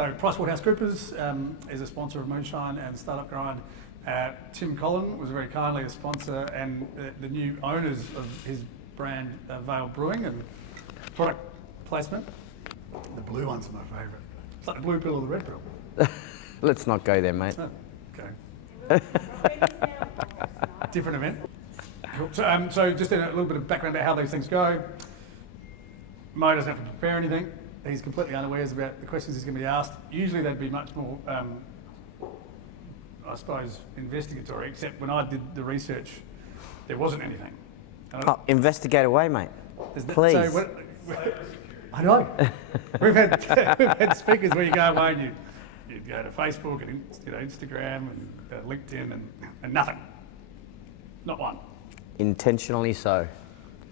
So PricewaterhouseCoopers is a sponsor of Moonshine and Startup Grind. Tim Collin was very kindly a sponsor, and the new owners of his brand, Vale Brewing, and product placement. The blue one's my favourite. It's like the blue pill or the red pill. Let's not go there, mate. Oh, okay. Different event. Cool. So just a little bit of background about how these things go. Mo doesn't have to prepare anything. He's completely unawares about the questions he's going to be asked. Usually they'd be much more, I suppose, investigatory, except when I did the research, there wasn't anything. Investigate away, mate. Please. I know. we've had speakers where you go away and you go to Facebook and Instagram and LinkedIn and nothing. Not one. Intentionally so.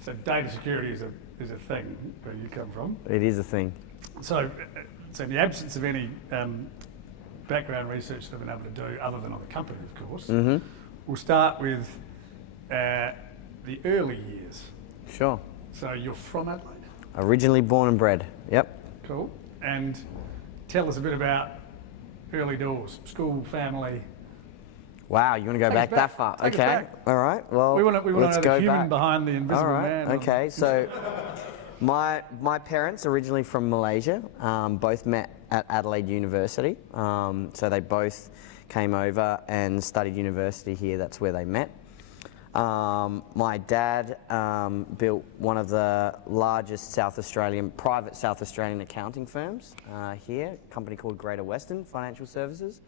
So data security is a thing where you come from. It is a thing. So in the absence of any background research that I've been able to do, other than on the company, of course, we'll start with the early years. Sure. So you're from Adelaide? Originally born and bred, yep. Cool. And tell us a bit about early doors, school, family. Wow, you want to go back that far? Okay, all right. Well, we want to know the human back. behind the invisible man. Okay, so my parents originally from Malaysia, both met at Adelaide University. So they both came over and studied university here. That's where they met. My dad built one of the largest private South Australian accounting firms here, a company called Greater Western Financial Services.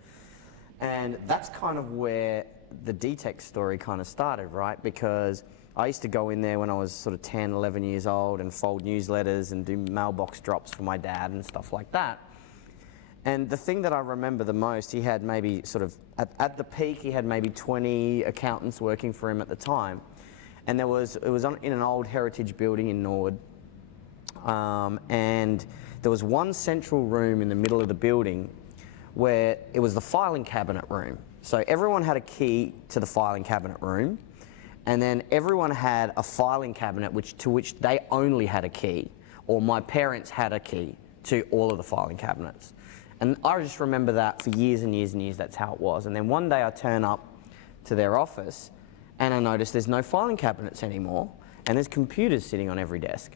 And that's kind of where the Dtex story kind of started, right? Because I used to go in there when I was sort of 10, 11 years old and fold newsletters and do mailbox drops for my dad and stuff like that. And the thing that I remember the most, he had maybe sort of, at the peak, he had maybe 20 accountants working for him at the time. And it was in an old heritage building in Norwood. And there was one central room in the middle of the building where it was the filing cabinet room. So everyone had a key to the filing cabinet room, and then everyone had a filing cabinet to which they only had a key, or my parents had a key to all of the filing cabinets. And I just remember that for years and years and years, that's how it was. And then one day I turn up to their office and I notice there's no filing cabinets anymore, and there's computers sitting on every desk.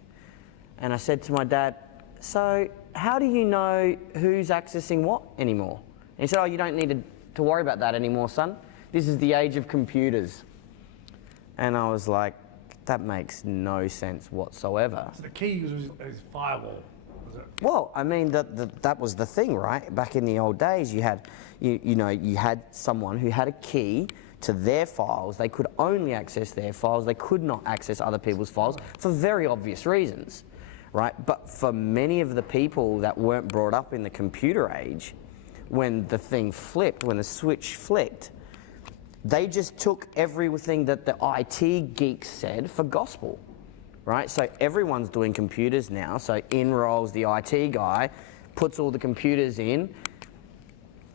And I said to my dad, so how do you know who's accessing what anymore? And he said, oh, you don't need to worry about that anymore, son. This is the age of computers. And I was like, that makes no sense whatsoever. So the key was firewall, was it? Well, I mean, that was the thing, right? Back in the old days, you had someone who had a key to their files. They could only access their files. They could not access other people's files for very obvious reasons. Right? But for many of the people that weren't brought up in the computer age, when the thing flipped, when the switch flicked, they just took everything that the IT geeks said for gospel, right? So everyone's doing computers now, so in rolls the IT guy, puts all the computers in,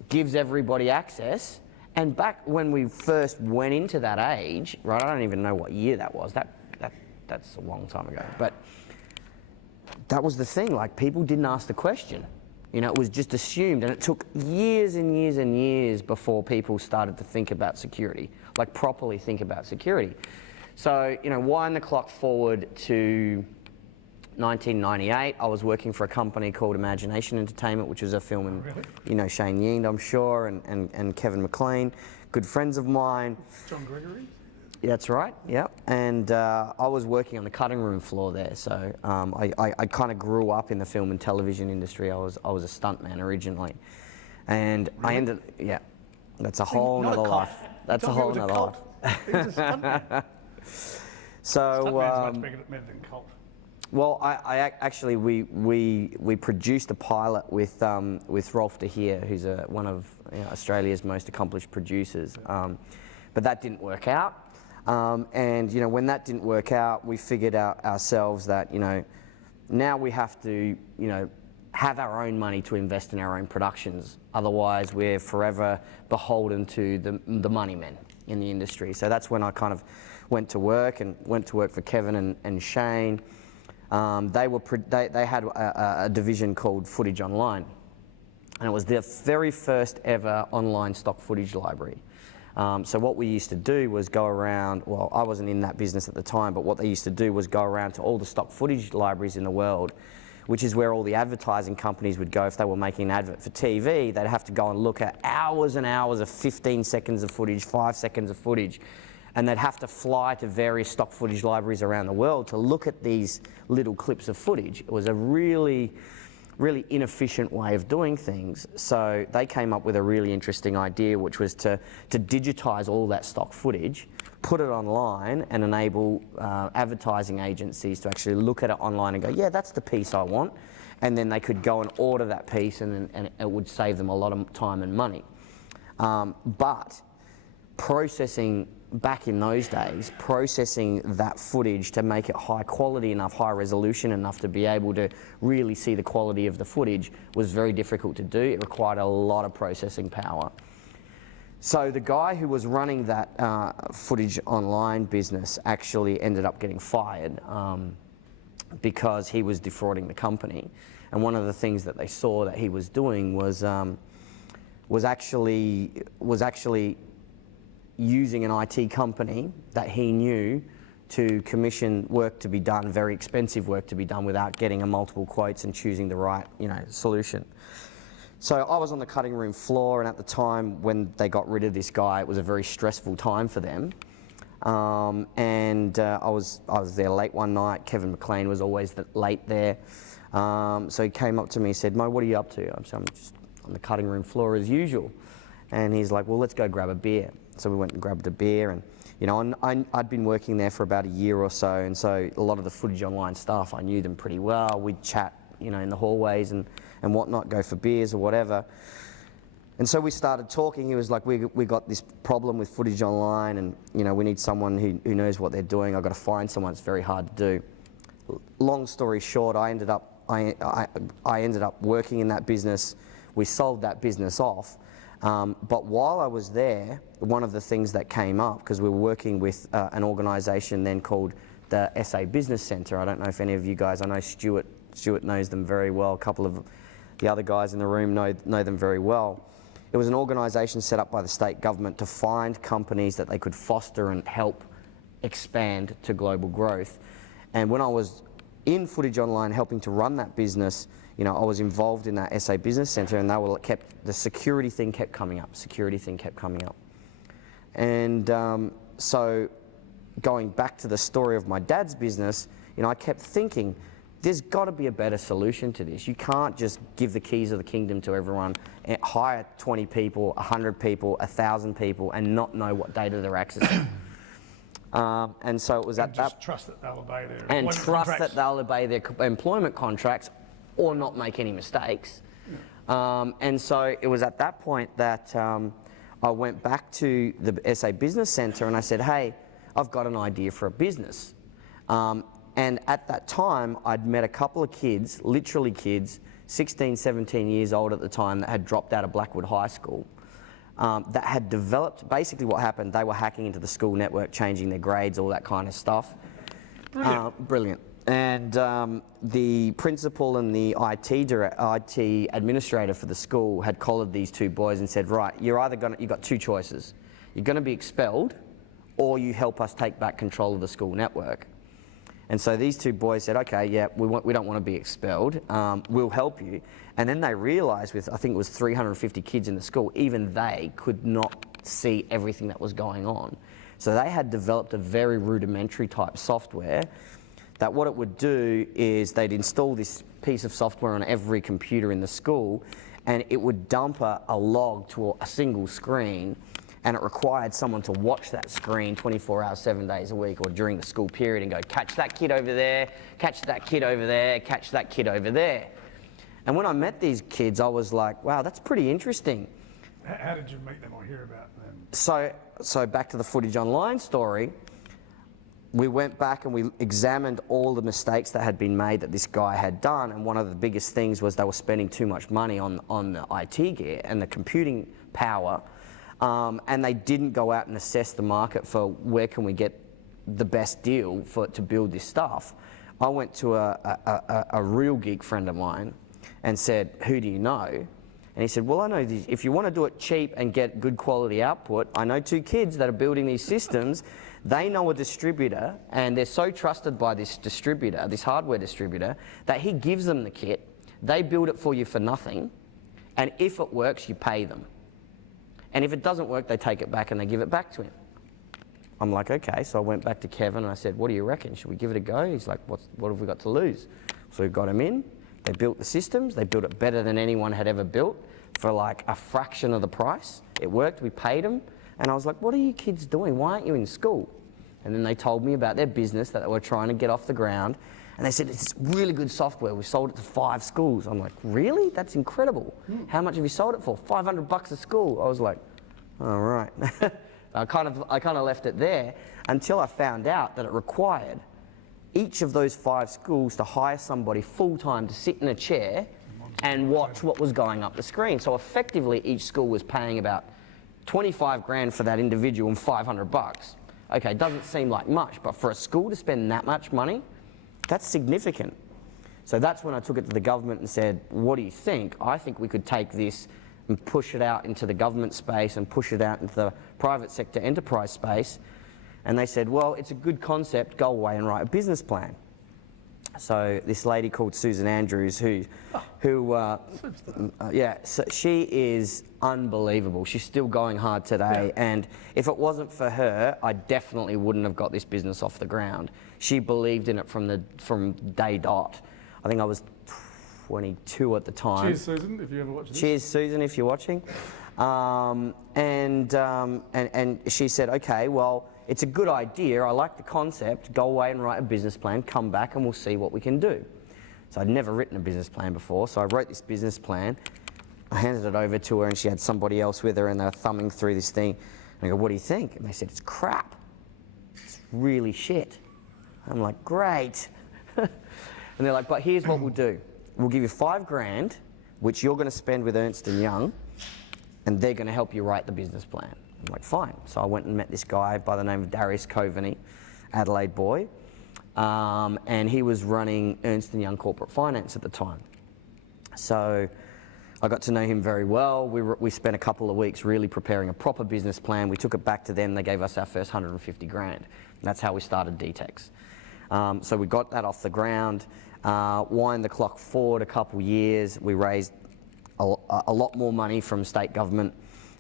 gives everybody access, and back when we first went into that age, right, I don't even know what year that was, that's a long time ago, but that was the thing, like people didn't ask the question. You know, it was just assumed, and it took years and years and years before people started to think about security, like properly think about security. So, you know, wind the clock forward to 1998, I was working for a company called Imagination Entertainment, which was a film, and you know, Shane Yeen, I'm sure, and Kevin McLean, good friends of mine. John Gregory? That's right, yeah. And I was working on the cutting room floor there, so I kind of grew up in the film and television industry. I was a stuntman originally, and really? I ended, yeah. That's a whole nother life. That's a whole nother life. He was a stuntman. So. Stuntman's much better than cult. Well, I actually we produced a pilot with Rolf de Heer, who's one of Australia's most accomplished producers, but that didn't work out. And you know, when that didn't work out, we figured out ourselves that now we have to have our own money to invest in our own productions. Otherwise, we're forever beholden to the money men in the industry. So that's when I kind of went to work for Kevin and Shane. They had a division called Footage Online, And it was the very first ever online stock footage library. So what we used to do was go around, well, I wasn't in that business at the time, but what they used to do was go around to all the stock footage libraries in the world, which is where all the advertising companies would go. If they were making an advert for TV, they'd have to go and look at hours and hours of 15 seconds of footage, 5 seconds of footage, and they'd have to fly to various stock footage libraries around the world to look at these little clips of footage. It was a really inefficient way of doing things. So they came up with a really interesting idea, which was to digitize all that stock footage, put it online, and enable advertising agencies to actually look at it online and go, yeah, that's the piece I want. And then they could go and order that piece, and it would save them a lot of time and money. But processing, back in those days, processing that footage to make it high quality enough, high resolution enough to be able to really see the quality of the footage was very difficult to do. It required a lot of processing power. So the guy who was running that footage online business actually ended up getting fired because he was defrauding the company. And one of the things that they saw that he was doing was actually using an IT company that he knew to commission work to be done, very expensive work to be done, without getting a multiple quotes and choosing the right, solution. So I was on the cutting room floor, and at the time when they got rid of this guy, it was a very stressful time for them. I was there late one night. Kevin McLean was always late there. So he came up to me and said, "Mo, what are you up to?" I said, "I'm just on the cutting room floor as usual." And he's like, "Well, let's go grab a beer." So we went and grabbed a beer, and I'd been working there for about a year or so, and so a lot of the footage online staff, I knew them pretty well. We'd chat, in the hallways and whatnot, go for beers or whatever. And so we started talking. He was like, we got this problem with footage online, and we need someone who knows what they're doing. I've got to find someone. It's very hard to do. Long story short, I ended up working in that business. We sold that business off. But while I was there, one of the things that came up, because we were working with an organisation then called the SA Business Centre. I don't know if any of you guys, I know Stuart knows them very well. A couple of the other guys in the room know them very well. It was an organisation set up by the state government to find companies that they could foster and help expand to global growth. And when I was in Footage Online helping to run that business, I was involved in that SA Business Centre, and the security thing kept coming up. And so going back to the story of my dad's business, I kept thinking, there's got to be a better solution to this. You can't just give the keys of the kingdom to everyone, and hire 20 people, 100 people, 1,000 people, and not know what data they're accessing. And so it was at that... Just trust that they'll obey their and employment trust contracts. that they'll obey their employment contracts or not make any mistakes. Yeah. And so it was at that point that I went back to the SA Business Centre and I said, hey, I've got an idea for a business. And at that time, I'd met a couple of kids, literally kids, 16, 17 years old at the time, that had dropped out of Blackwood High School, that had developed, basically what happened, they were hacking into the school network, changing their grades, all that kind of stuff. Brilliant. And the principal and the IT administrator for the school had collared these two boys and said, right, you've got two choices. You're going to be expelled, or you help us take back control of the school network. And so these two boys said, okay, yeah, we don't want to be expelled, we'll help you. And then they realised, with I think it was 350 kids in the school, even they could not see everything that was going on. So they had developed a very rudimentary type software that what it would do is they'd install this piece of software on every computer in the school, and it would dump a log to a single screen, and it required someone to watch that screen 24 hours, 7 days a week, or during the school period, and go, catch that kid over there, catch that kid over there, catch that kid over there. And when I met these kids, I was like, wow, that's pretty interesting. How did you meet them or hear about them? So back to the Footage Online story, we went back and we examined all the mistakes that had been made that this guy had done, and one of the biggest things was they were spending too much money on the IT gear and the computing power, and they didn't go out and assess the market for where can we get the best deal to build this stuff. I went to a real geek friend of mine and said, who do you know? And he said, well, I know this, if you want to do it cheap and get good quality output, I know 2 kids that are building these systems. They know a distributor, and they're so trusted by this distributor, this hardware distributor, that he gives them the kit. They build it for you for nothing, and if it works, you pay them. And if it doesn't work, they take it back and they give it back to him. I'm like, okay. So I went back to Kevin and I said, what do you reckon? Should we give it a go? He's like, what have we got to lose? So we got him in. They built the systems. They built it better than anyone had ever built for like a fraction of the price. It worked. We paid them. And I was like, what are you kids doing? Why aren't you in school? And then they told me about their business that they were trying to get off the ground. And they said, it's really good software. We sold it to 5 schools. I'm like, really? That's incredible. How much have you sold it for? $500 a school. I was like, all right. I kind of left it there until I found out that it required each of those 5 schools to hire somebody full-time to sit in a chair and watch what was going up the screen. So effectively, each school was paying about 25 grand for that individual and $500. Okay, doesn't seem like much, but for a school to spend that much money, that's significant. So that's when I took it to the government and said, what do you think? I think we could take this and push it out into the government space and push it out into the private sector enterprise space. And they said, well, it's a good concept, go away and write a business plan. So this lady called Susan Andrews, so she is unbelievable. She's still going hard today. Yeah. And if it wasn't for her, I definitely wouldn't have got this business off the ground. She believed in it from day dot. I think I was 22 at the time. Cheers, Susan, if you ever watch this. Cheers, Susan, if you're watching. And she said, okay, well, it's a good idea. I like the concept. Go away and write a business plan. Come back and we'll see what we can do. So I'd never written a business plan before. So I wrote this business plan. I handed it over to her and she had somebody else with her and they were thumbing through this thing. And I go, what do you think? And they said, it's crap. It's really shit. I'm like, great. And they're like, but here's what we'll do. We'll give you 5 grand, which you're going to spend with Ernst & Young, and they're going to help you write the business plan. I'm like, fine. So I went and met this guy by the name of Darius Coveney, Adelaide boy, and he was running Ernst & Young Corporate Finance at the time. So I got to know him very well. We spent a couple of weeks really preparing a proper business plan. We took it back to them. They gave us our first 150 grand. And that's how we started Dtex. So we got that off the ground, wind the clock forward a couple years. We raised a lot more money from state government.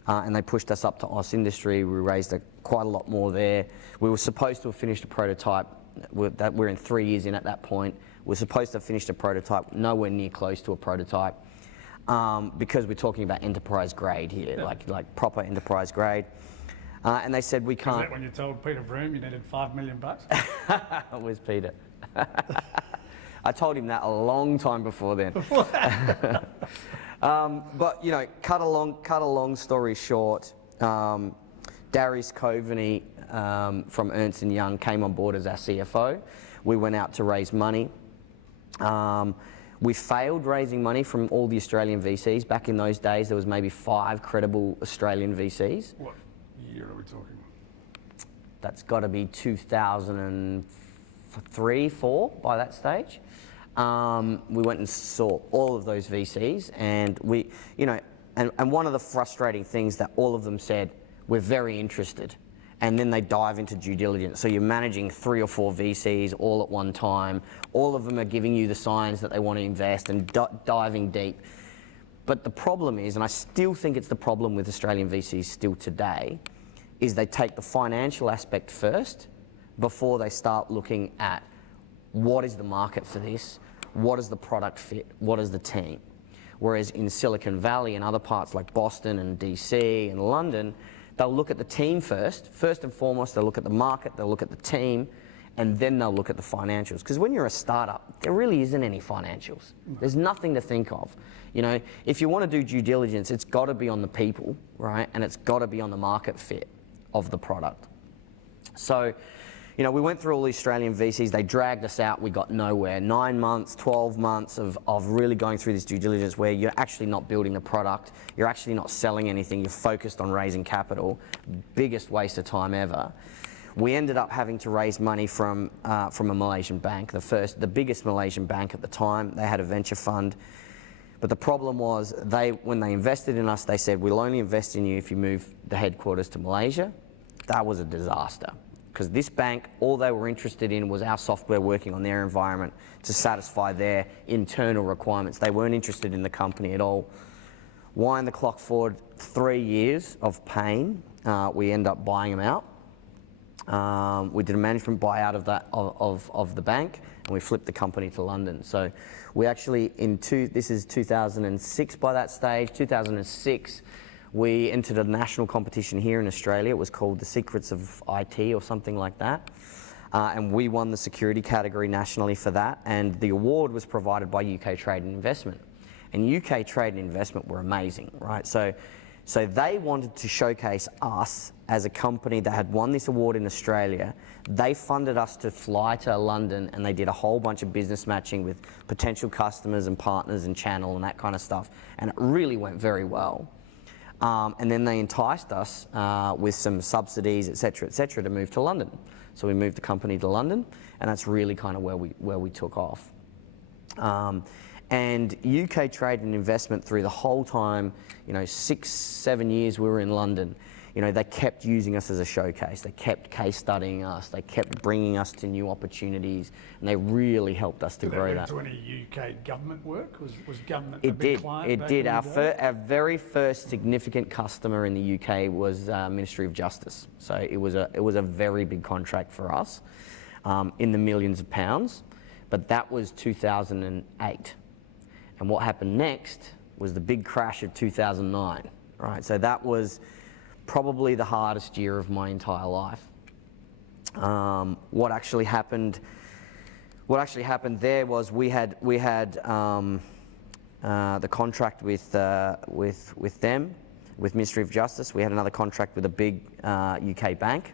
And they pushed us up to Aus Industry. We raised quite a lot more there. We were supposed to have finished a prototype. We're in 3 years in at that point. We're supposed to have finished a prototype, nowhere near close to a prototype, because we're talking about enterprise grade here, yeah. like proper enterprise grade. And they said we can't. Is that when you told Peter Vroom you needed $5 million? Where's Peter? I told him that a long time before then. But you know, cut a long story short, Darius Coveney from Ernst & Young came on board as our CFO. We went out to raise money. We failed raising money from all the Australian VCs. Back in those days, there was maybe 5 credible Australian VCs. What year are we talking? That's got to be 2003, 4 by that stage. We went and saw all of those VCs, and and one of the frustrating things that all of them said, we're very interested, and then they dive into due diligence. So you're managing 3 or 4 VCs all at one time. All of them are giving you the signs that they want to invest and diving deep. But the problem is, and I still think it's the problem with Australian VCs still today, is they take the financial aspect first before they start looking at what is the market for this, what is the product fit, what is the team. Whereas in Silicon Valley and other parts like Boston and DC and London, they'll look at the team first. First and foremost, they'll look at the market, they'll look at the team, and then they'll look at the financials. Because when you're a startup, there really isn't any financials. There's nothing to think of. You know, if you want to do due diligence, it's got to be on the people, right? And it's got to be on the market fit of the product. So, you know, we went through all the Australian VCs, they dragged us out, we got nowhere. 9 months, 12 months of really going through this due diligence where you're actually not building the product, you're actually not selling anything, you're focused on raising capital. Biggest waste of time ever. We ended up having to raise money from a Malaysian bank, the biggest Malaysian bank at the time. They had a venture fund. But the problem was, when they invested in us, they said, we'll only invest in you if you move the headquarters to Malaysia. That was a disaster. Because this bank, all they were interested in was our software working on their environment to satisfy their internal requirements. They weren't interested in the company at all. Wind the clock forward 3 years of pain. We end up buying them out. We did a management buyout of the bank, and we flipped the company to London. So we actually, this is 2006 by that stage, 2006, we entered a national competition here in Australia. It was called The Secrets of IT or something like that. And we won the security category nationally for that. And the award was provided by UK Trade and Investment. And UK Trade and Investment were amazing, right? So they wanted to showcase us as a company that had won this award in Australia. They funded us to fly to London, and they did a whole bunch of business matching with potential customers and partners and channel and that kind of stuff. And it really went very well. And then they enticed us with some subsidies, et cetera, to move to London. So we moved the company to London, and that's really kind of where we took off. And UK Trade and Investment, through the whole time, 6-7 years we were in London, they kept using us as a showcase. They kept case studying us. They kept bringing us to new opportunities, and they really helped us to grow that. Did they any UK government work? Was government a big client? It did. Our very first significant customer in the UK was Ministry of Justice. So it was a very big contract for us, in the millions of pounds. But that was 2008. And what happened next was the big crash of 2009, right? So that was probably the hardest year of my entire life. What actually happened there was we had the contract with them, with Ministry of Justice. We had another contract with a big UK bank.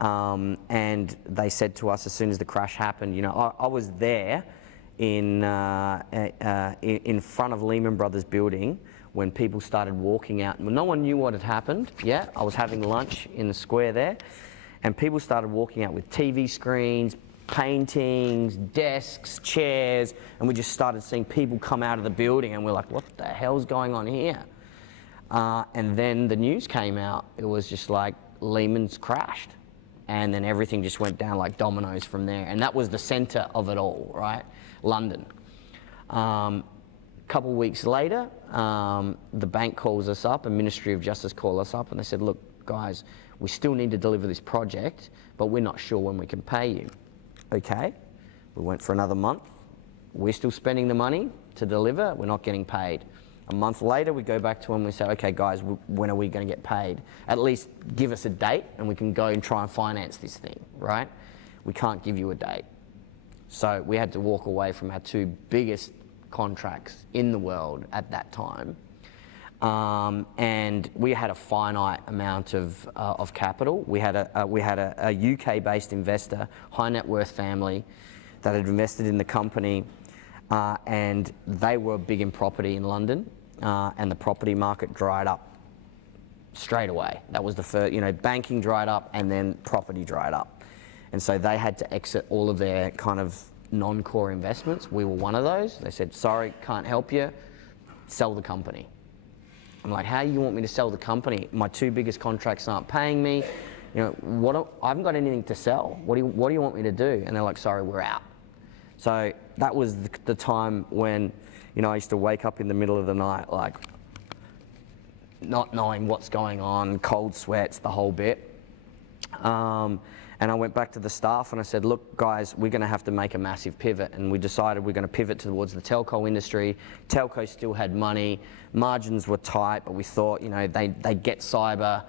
And they said to us as soon as the crash happened, I was there in front of Lehman Brothers building when people started walking out. No one knew what had happened yet. I was having lunch in the square there, and people started walking out with TV screens, paintings, desks, chairs, and we just started seeing people come out of the building, and we're like, what the hell's going on here? And then the news came out. It was just like Lehman's crashed. And then everything just went down like dominoes from there. And that was the center of it all, right? London. Couple weeks later, the bank calls us up, and Ministry of Justice called us up, and they said, look, guys, we still need to deliver this project, but we're not sure when we can pay you. Okay, we went for another month. We're still spending the money to deliver. We're not getting paid. A month later, we go back to them and we say, okay, guys, when are we going to get paid? At least give us a date, and we can go and try and finance this thing, right? We can't give you a date. So we had to walk away from our two biggest contracts in the world at that time. And we had a finite amount of capital. We had a UK-based investor, high net worth family, that had invested in the company, and they were big in property in London, and the property market dried up straight away. That was the first, banking dried up, and then property dried up. And so they had to exit all of their kind of non-core investments. We were one of those. They said, sorry, can't help you, sell the company. I'm like, how do you want me to sell the company? My two biggest contracts aren't paying me. I haven't got anything to sell. What do you want me to do? And they're like, sorry, we're out. So that was the time when, I used to wake up in the middle of the night, like, not knowing what's going on, cold sweats, the whole bit. And I went back to the staff and I said, look, guys, we're going to have to make a massive pivot. And we decided we're going to pivot towards the telco industry. Telco still had money. Margins were tight, but we thought, they'd get cyber.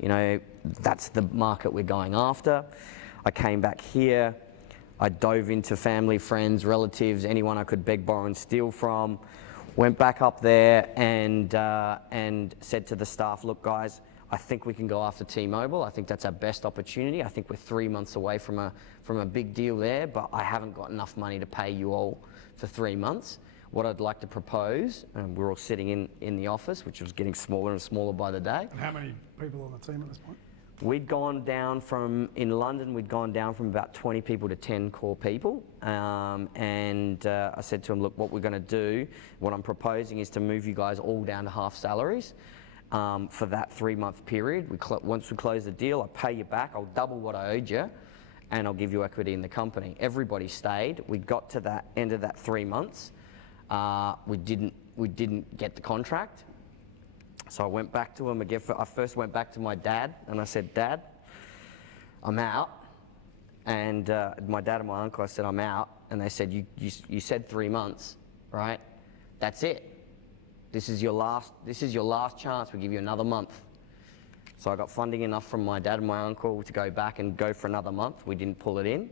That's the market we're going after. I came back here. I dove into family, friends, relatives, anyone I could beg, borrow, and steal from. Went back up there and said to the staff, look, guys, I think we can go after T-Mobile. I think that's our best opportunity. I think we're 3 months away from a big deal there, but I haven't got enough money to pay you all for 3 months. What I'd like to propose, and we're all sitting in the office, which was getting smaller and smaller by the day. And how many people on the team at this point? We'd gone down from, in London, we'd gone down from about 20 people to 10 core people. And I said to him, look, what we're going to do, what I'm proposing is to move you guys all down to half salaries for that 3-month period. Once we close the deal, I'll pay you back, I'll double what I owed you, and I'll give you equity in the company. Everybody stayed. We got to that end of that 3 months. We didn't get the contract. So I went back to him again. I first went back to my dad and I said, Dad, I'm out. And my dad and my uncle, I said, I'm out. And they said, you said 3 months, right? That's it. This is your last chance. We'll give you another month. So I got funding enough from my dad and my uncle to go back and go for another month. We didn't pull it in.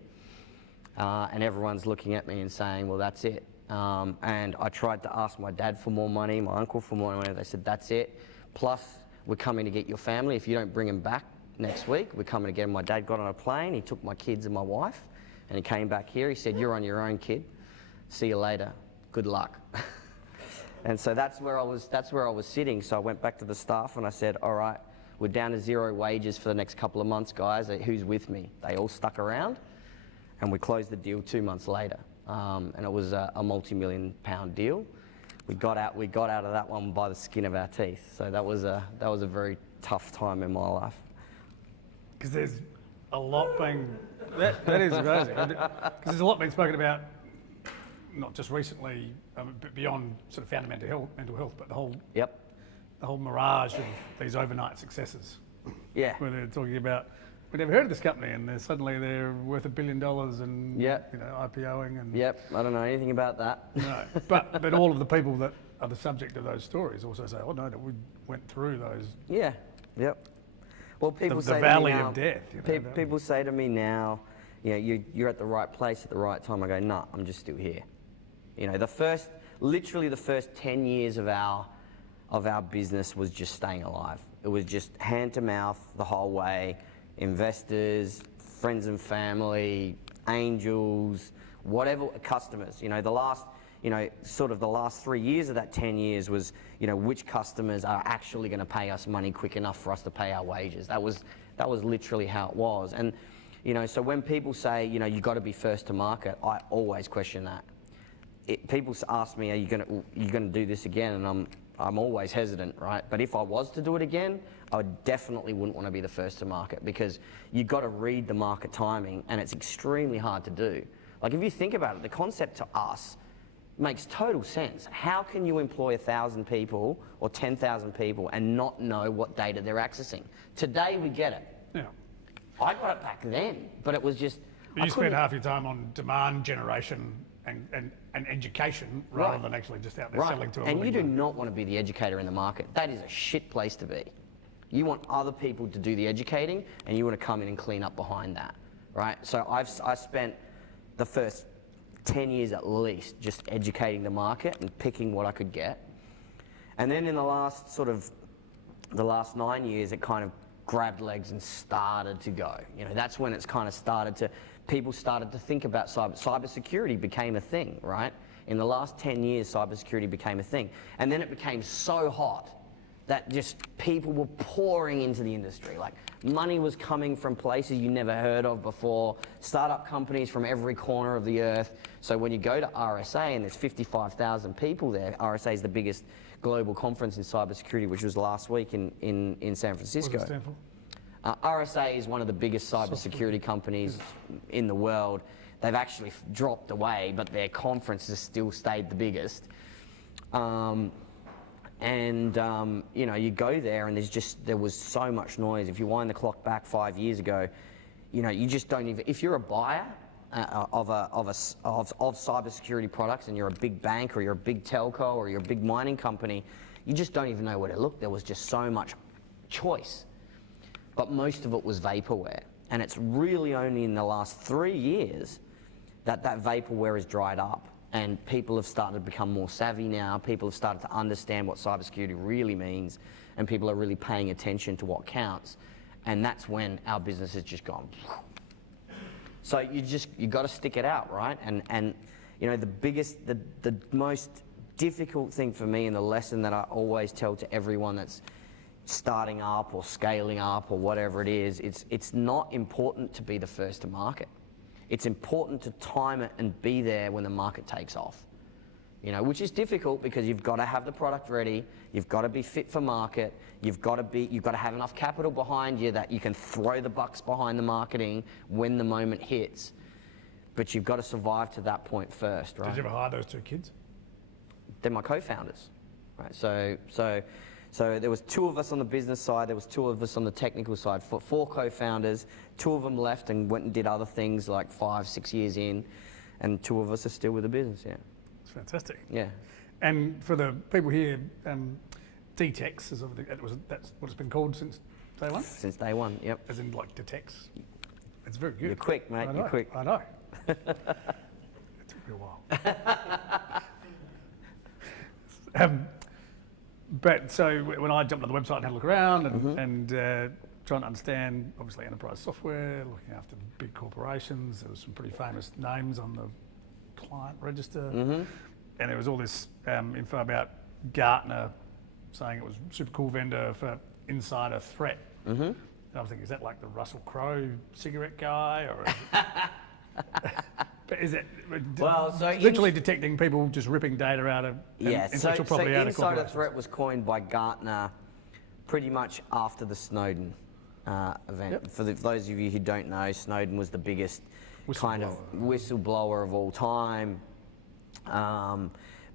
And everyone's looking at me and saying, well, that's it. And I tried to ask my dad for more money, my uncle for more money. They said, that's it. Plus, we're coming to get your family. If you don't bring them back next week, we're coming to get them. My dad got on a plane. He took my kids and my wife, and he came back here. He said, you're on your own, kid. See you later. Good luck. And so that's where I was sitting. So I went back to the staff and I said, all right, we're down to 0 wages for the next couple of months, guys. Who's with me? They all stuck around, and we closed the deal 2 months later. And it was a multi-million-pound deal. We got out of that one by the skin of our teeth. So that was a very tough time in my life. Because there's a lot being that is crazy. Because there's a lot being spoken about, not just recently, but beyond sort of fundamental mental health, but the whole mirage of these overnight successes. Yeah. Where they're talking about, we never heard of this company, and suddenly they're worth $1 billion and IPOing and. Yep. I don't know anything about that. No, but all of the people that are the subject of those stories also say, oh no, that we went through those. Yeah. Yep. Well, people say the valley to me now, of death. People say to me now, you're at the right place at the right time. I go, nah, I'm just still here. Literally the first 10 years of our business was just staying alive. It was just hand to mouth the whole way. Investors, friends and family, angels, whatever, customers. The last 3 years of that 10 years was, which customers are actually going to pay us money quick enough for us to pay our wages. That was literally how it was. And, so when people say, you got to be first to market, I always question that. People ask me, are you going to do this again? And I'm always hesitant, right? But if I was to do it again, I definitely wouldn't want to be the first to market, because you've got to read the market timing, and it's extremely hard to do. Like, if you think about it, the concept to us makes total sense. How can you employ 1,000 people or 10,000 people and not know what data they're accessing? Today we get it. Yeah. I got it back then, but it was just. You spend half your time on demand generation and education rather than actually just out there selling to a And you do not want to be the educator in the market. That is a shit place to be. You want other people to do the educating, and you want to come in and clean up behind that, right? So I spent the first 10 years at least just educating the market and picking what I could get. And then in the last 9 years, it kind of grabbed legs and started to go. That's when it's kind of people started to think about cybersecurity became a thing, right? In the last 10 years, cybersecurity became a thing. And then it became so hot that just people were pouring into the industry. Like, money was coming from places you never heard of before, startup companies from every corner of the earth. So when you go to RSA and there's 55,000 people there, RSA is the biggest global conference in cybersecurity, which was last week in San Francisco. What does it stand for? RSA is one of the biggest cybersecurity companies in the world. They've actually dropped away, but their conference has still stayed the biggest. You go there and there was so much noise. If you wind the clock back 5 years ago, you just don't even, if you're a buyer of cybersecurity products and you're a big bank or you're a big telco or you're a big mining company, you just don't even know where to look. There was just so much choice. But most of it was vaporware. And it's really only in the last 3 years that vaporware has dried up. And people have started to become more savvy now. People have started to understand what cybersecurity really means. And people are really paying attention to what counts. And that's when our business has just gone. So you got to stick it out, right? And the most difficult thing for me, and the lesson that I always tell to everyone that's starting up or scaling up or whatever it is, it's not important to be the first to market. It's important to time it and be there when the market takes off. You know, which is difficult because you've got to have the product ready, you've got to be fit for market, you've got to have enough capital behind you that you can throw the bucks behind the marketing when the moment hits. But you've got to survive to that point first, right? Did you ever hire those two kids? They're my co-founders, right? So there was 2 of us on the business side, there was 2 of us on the technical side, 4 co-founders, 2 of them left and went and did other things like 5, 6 years in, and 2 of us are still with the business, yeah. It's fantastic. Yeah. And for the people here, Dtex is that's what it's been called since day one? Since day one, yep. As in like Dtex. It's very good. You're quick, mate, you're quick. I know. It took me a while. But so when I jumped on the website and had a look around and trying to understand, obviously, enterprise software, looking after big corporations, there was some pretty famous names on the client register, and there was all this info about Gartner saying it was a super cool vendor for insider threat. And I'm thinking, is that like the Russell Crowe cigarette guy, or is it literally detecting people just ripping data out of intellectual property out of corporations? Insider threat was coined by Gartner pretty much after the Snowden event. Yep. For those of you who don't know, Snowden was the biggest kind of whistleblower of all time.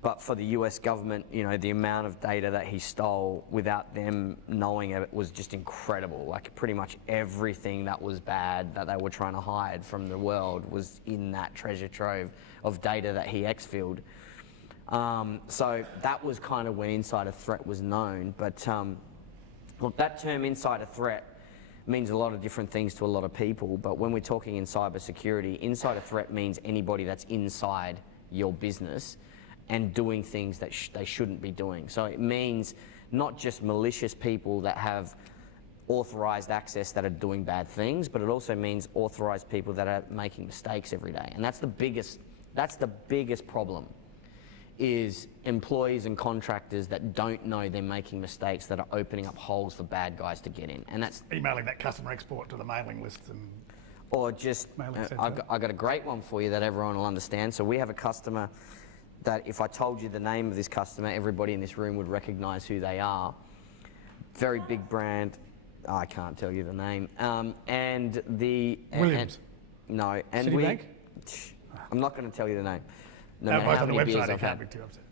But for the US government, you know, the amount of data that he stole without them knowing it was just incredible. Like pretty much everything that was bad that they were trying to hide from the world was in that treasure trove of data that he exfilled. So that was kind of when insider threat was known. But look, that term insider threat means a lot of different things to a lot of people. But when we're talking in cybersecurity, insider threat means anybody that's inside your business and doing things that they shouldn't be doing. So it means not just malicious people that have authorized access that are doing bad things, but it also means authorized people that are making mistakes every day. And that's the biggest problem, is employees and contractors that don't know they're making mistakes, that are opening up holes for bad guys to get in. And that's emailing that customer export to the mailing list and or just I got a great one for you that everyone will understand. So we have a customer that if I told you the name of this customer, everybody in this room would recognize who they are. Very big brand. I can't tell you the name. And the Williams. No, and Citibank? I'm not going to tell you the name. No, both on the website. I can't be too upset.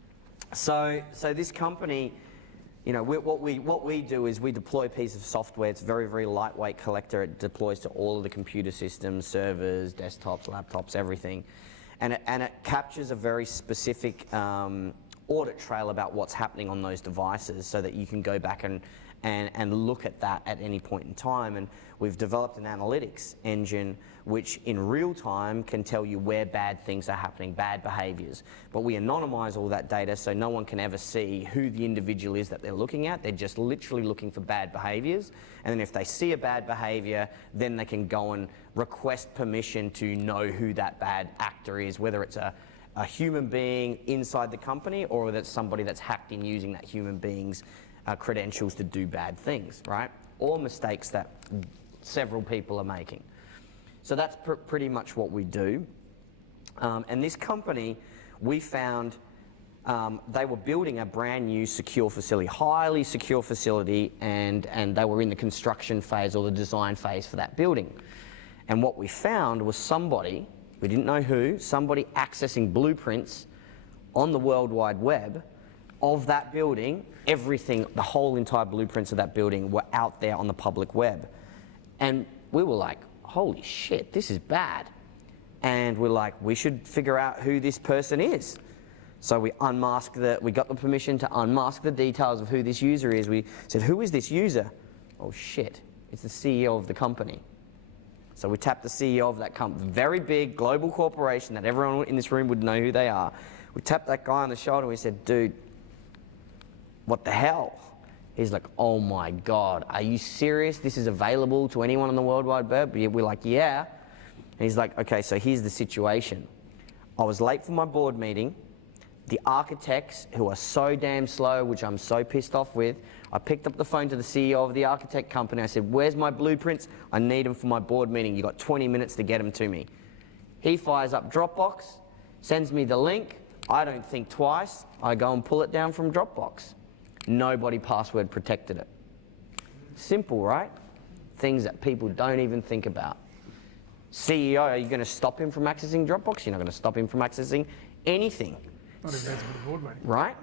So this company, you know, what we do is we deploy a piece of software. It's a very, very lightweight collector. It deploys to all of the computer systems, servers, desktops, laptops, everything. And it captures a very specific audit trail about what's happening on those devices so that you can go back and look at that at any point in time. And we've developed an analytics engine which in real time can tell you where bad things are happening, bad behaviors. But we anonymize all that data so no one can ever see who the individual is that they're looking at. They're just literally looking for bad behaviors. And then if they see a bad behavior, then they can go and request permission to know who that bad actor is, whether it's a human being inside the company or whether it's somebody that's hacked in using that human being's credentials to do bad things, right? Or mistakes that several people are making. So that's pretty much what we do. And this company, we found they were building a brand new secure facility, highly secure facility, and they were in the construction phase or the design phase for that building. And what we found was somebody, we didn't know who, somebody accessing blueprints on the World Wide Web of that building. Everything, the whole entire blueprints of that building were out there on the public web. And we were like, holy shit, this is bad. And we're like, we should figure out who this person is. So we got the permission to unmask the details of who this user is. We said, who is this user? Oh shit, it's the CEO of the company. So we tapped the CEO of that company, very big global corporation that everyone in this room would know who they are. We tapped that guy on the shoulder and we said, dude, what the hell? He's like, oh my God, are you serious? This is available to anyone on the World Wide Web? We're like, yeah. And he's like, okay, so here's the situation. I was late for my board meeting. The architects who are so damn slow, which I'm so pissed off with, I picked up the phone to the CEO of the architect company. I said, where's my blueprints? I need them for my board meeting. You got 20 minutes to get them to me. He fires up Dropbox, sends me the link. I don't think twice. I go and pull it down from Dropbox. Nobody password protected it. Simple, right? Things that people don't even think about. CEO, are you going to stop him from accessing Dropbox? You're not going to stop him from accessing anything. Not even for the board meeting. Right?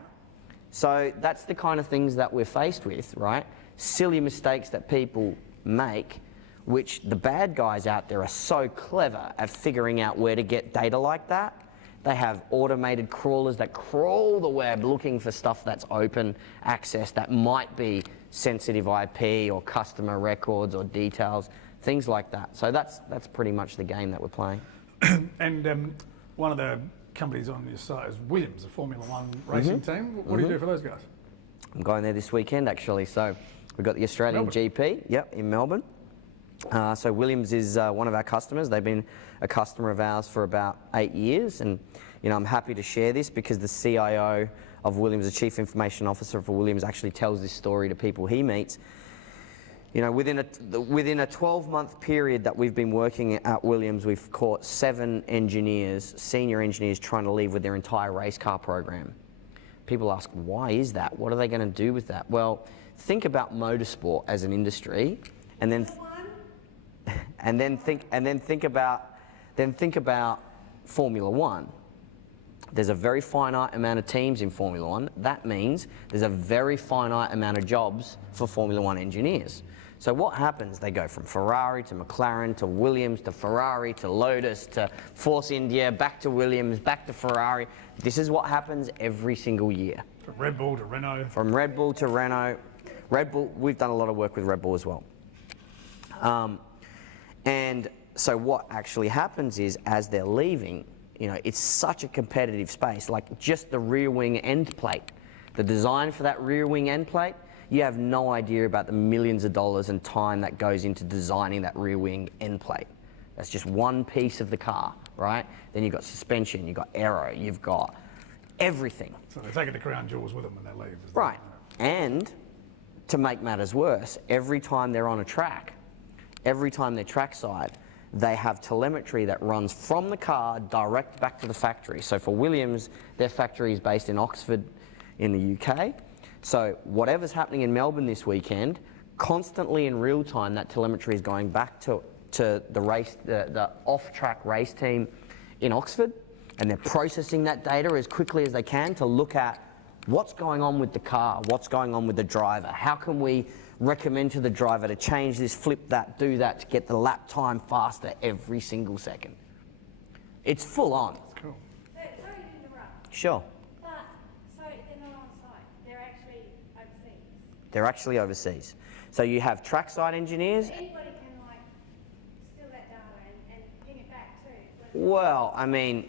So that's the kind of things that we're faced with, right? Silly mistakes that people make, which the bad guys out there are so clever at figuring out where to get data like that. They have automated crawlers that crawl the web looking for stuff that's open access that might be sensitive IP or customer records or details, things like that. So that's pretty much the game that we're playing. And one of the companies on your site is Williams, a Formula One racing team. What do you do for those guys? I'm going there this weekend, actually. So we've got the Australian GP, in Melbourne. So Williams is one of our customers. They've been a customer of ours for about 8 years, and I'm happy to share this because the CIO of Williams, the Chief Information Officer for Williams, actually tells this story to people he meets. Within a 12-month period that we've been working at Williams, we've caught 7 engineers, senior engineers, trying to leave with their entire race car program. People ask, why is that? What are they going to do with that? Well, think about motorsport as an industry, and then think about Formula One. There's a very finite amount of teams in Formula One. That means there's a very finite amount of jobs for Formula One engineers. So what happens? They go from Ferrari to McLaren to Williams to Ferrari to Lotus to Force India, back to Williams, back to Ferrari. This is what happens every single year. From Red Bull to Renault. From Red Bull to Renault. Red Bull, we've done a lot of work with Red Bull as well. And so what actually happens is, as they're leaving, it's such a competitive space, like just the rear wing end plate. The design for that rear wing end plate, you have no idea about the millions of dollars and time that goes into designing that rear wing end plate. That's just one piece of the car, right? Then you've got suspension, you've got aero, you've got everything. So they're taking the crown jewels with them when they leave. Right. And to make matters worse, every time they're on a track, every time they're trackside, they have telemetry that runs from the car direct back to the factory. So for Williams, their factory is based in Oxford in the UK. So whatever's happening in Melbourne this weekend, constantly in real time, that telemetry is going back to the off-track race team in Oxford, and they're processing that data as quickly as they can to look at what's going on with the car, what's going on with the driver, how can we recommend to the driver to change this, flip that, do that to get the lap time faster every single second. It's full on. That's cool. Sorry to interrupt. Sure. But, so they're not on site, they're actually overseas. They're actually overseas. So you have trackside engineers. Anybody can steal that data and ping it back too. Well, I mean,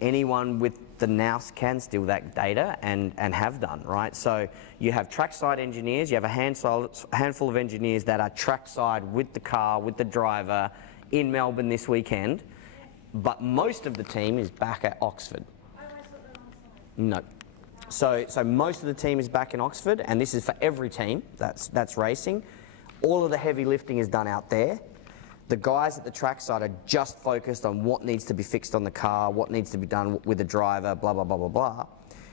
anyone with the nous can steal that data and have done, right? So you have trackside engineers, you have a handful of engineers that are trackside with the car, with the driver in Melbourne this weekend, but most of the team is back at Oxford. I always thought they were on site. No. So most of the team is back in Oxford, and this is for every team that's racing. All of the heavy lifting is done out there. The guys at the trackside are just focused on what needs to be fixed on the car, what needs to be done with the driver, blah, blah, blah, blah, blah.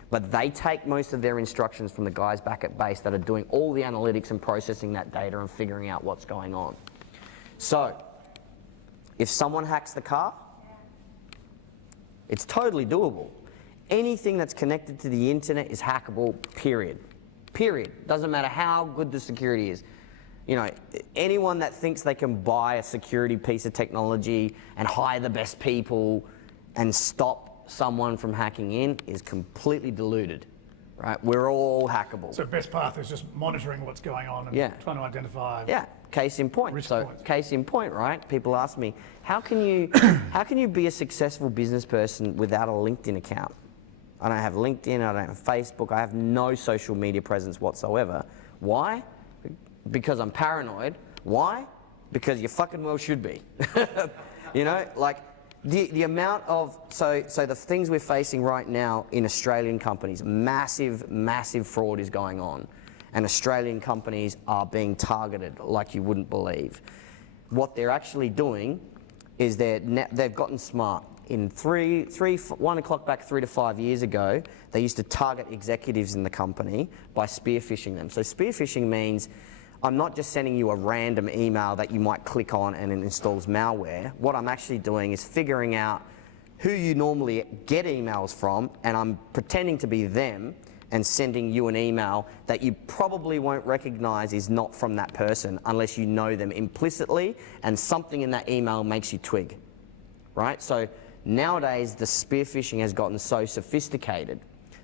But they take most of their instructions from the guys back at base that are doing all the analytics and processing that data and figuring out what's going on. So, if someone hacks the car, it's totally doable. Anything that's connected to the internet is hackable, period. Period. Doesn't matter how good the security is. Anyone that thinks they can buy a security piece of technology and hire the best people and stop someone from hacking in is completely deluded, right? We're all hackable. So best path is just monitoring what's going on and trying to identify. Yeah, case in point. Risk So points. case in point, right? People ask me, how can you be a successful business person without a LinkedIn account? I don't have LinkedIn, I don't have Facebook, I have no social media presence whatsoever. Why? Because I'm paranoid. Why? Because you fucking well should be. The amount of, so the things we're facing right now in Australian companies, massive fraud is going on. And Australian companies are being targeted like you wouldn't believe. What they're actually doing is they've gotten smart. In 1 o'clock back 3 to 5 years ago, they used to target executives in the company by spear phishing them. So spear phishing means I'm not just sending you a random email that you might click on and it installs malware. What I'm actually doing is figuring out who you normally get emails from, and I'm pretending to be them and sending you an email that you probably won't recognize is not from that person unless you know them implicitly and something in that email makes you twig, right? So nowadays, the spear phishing has gotten so sophisticated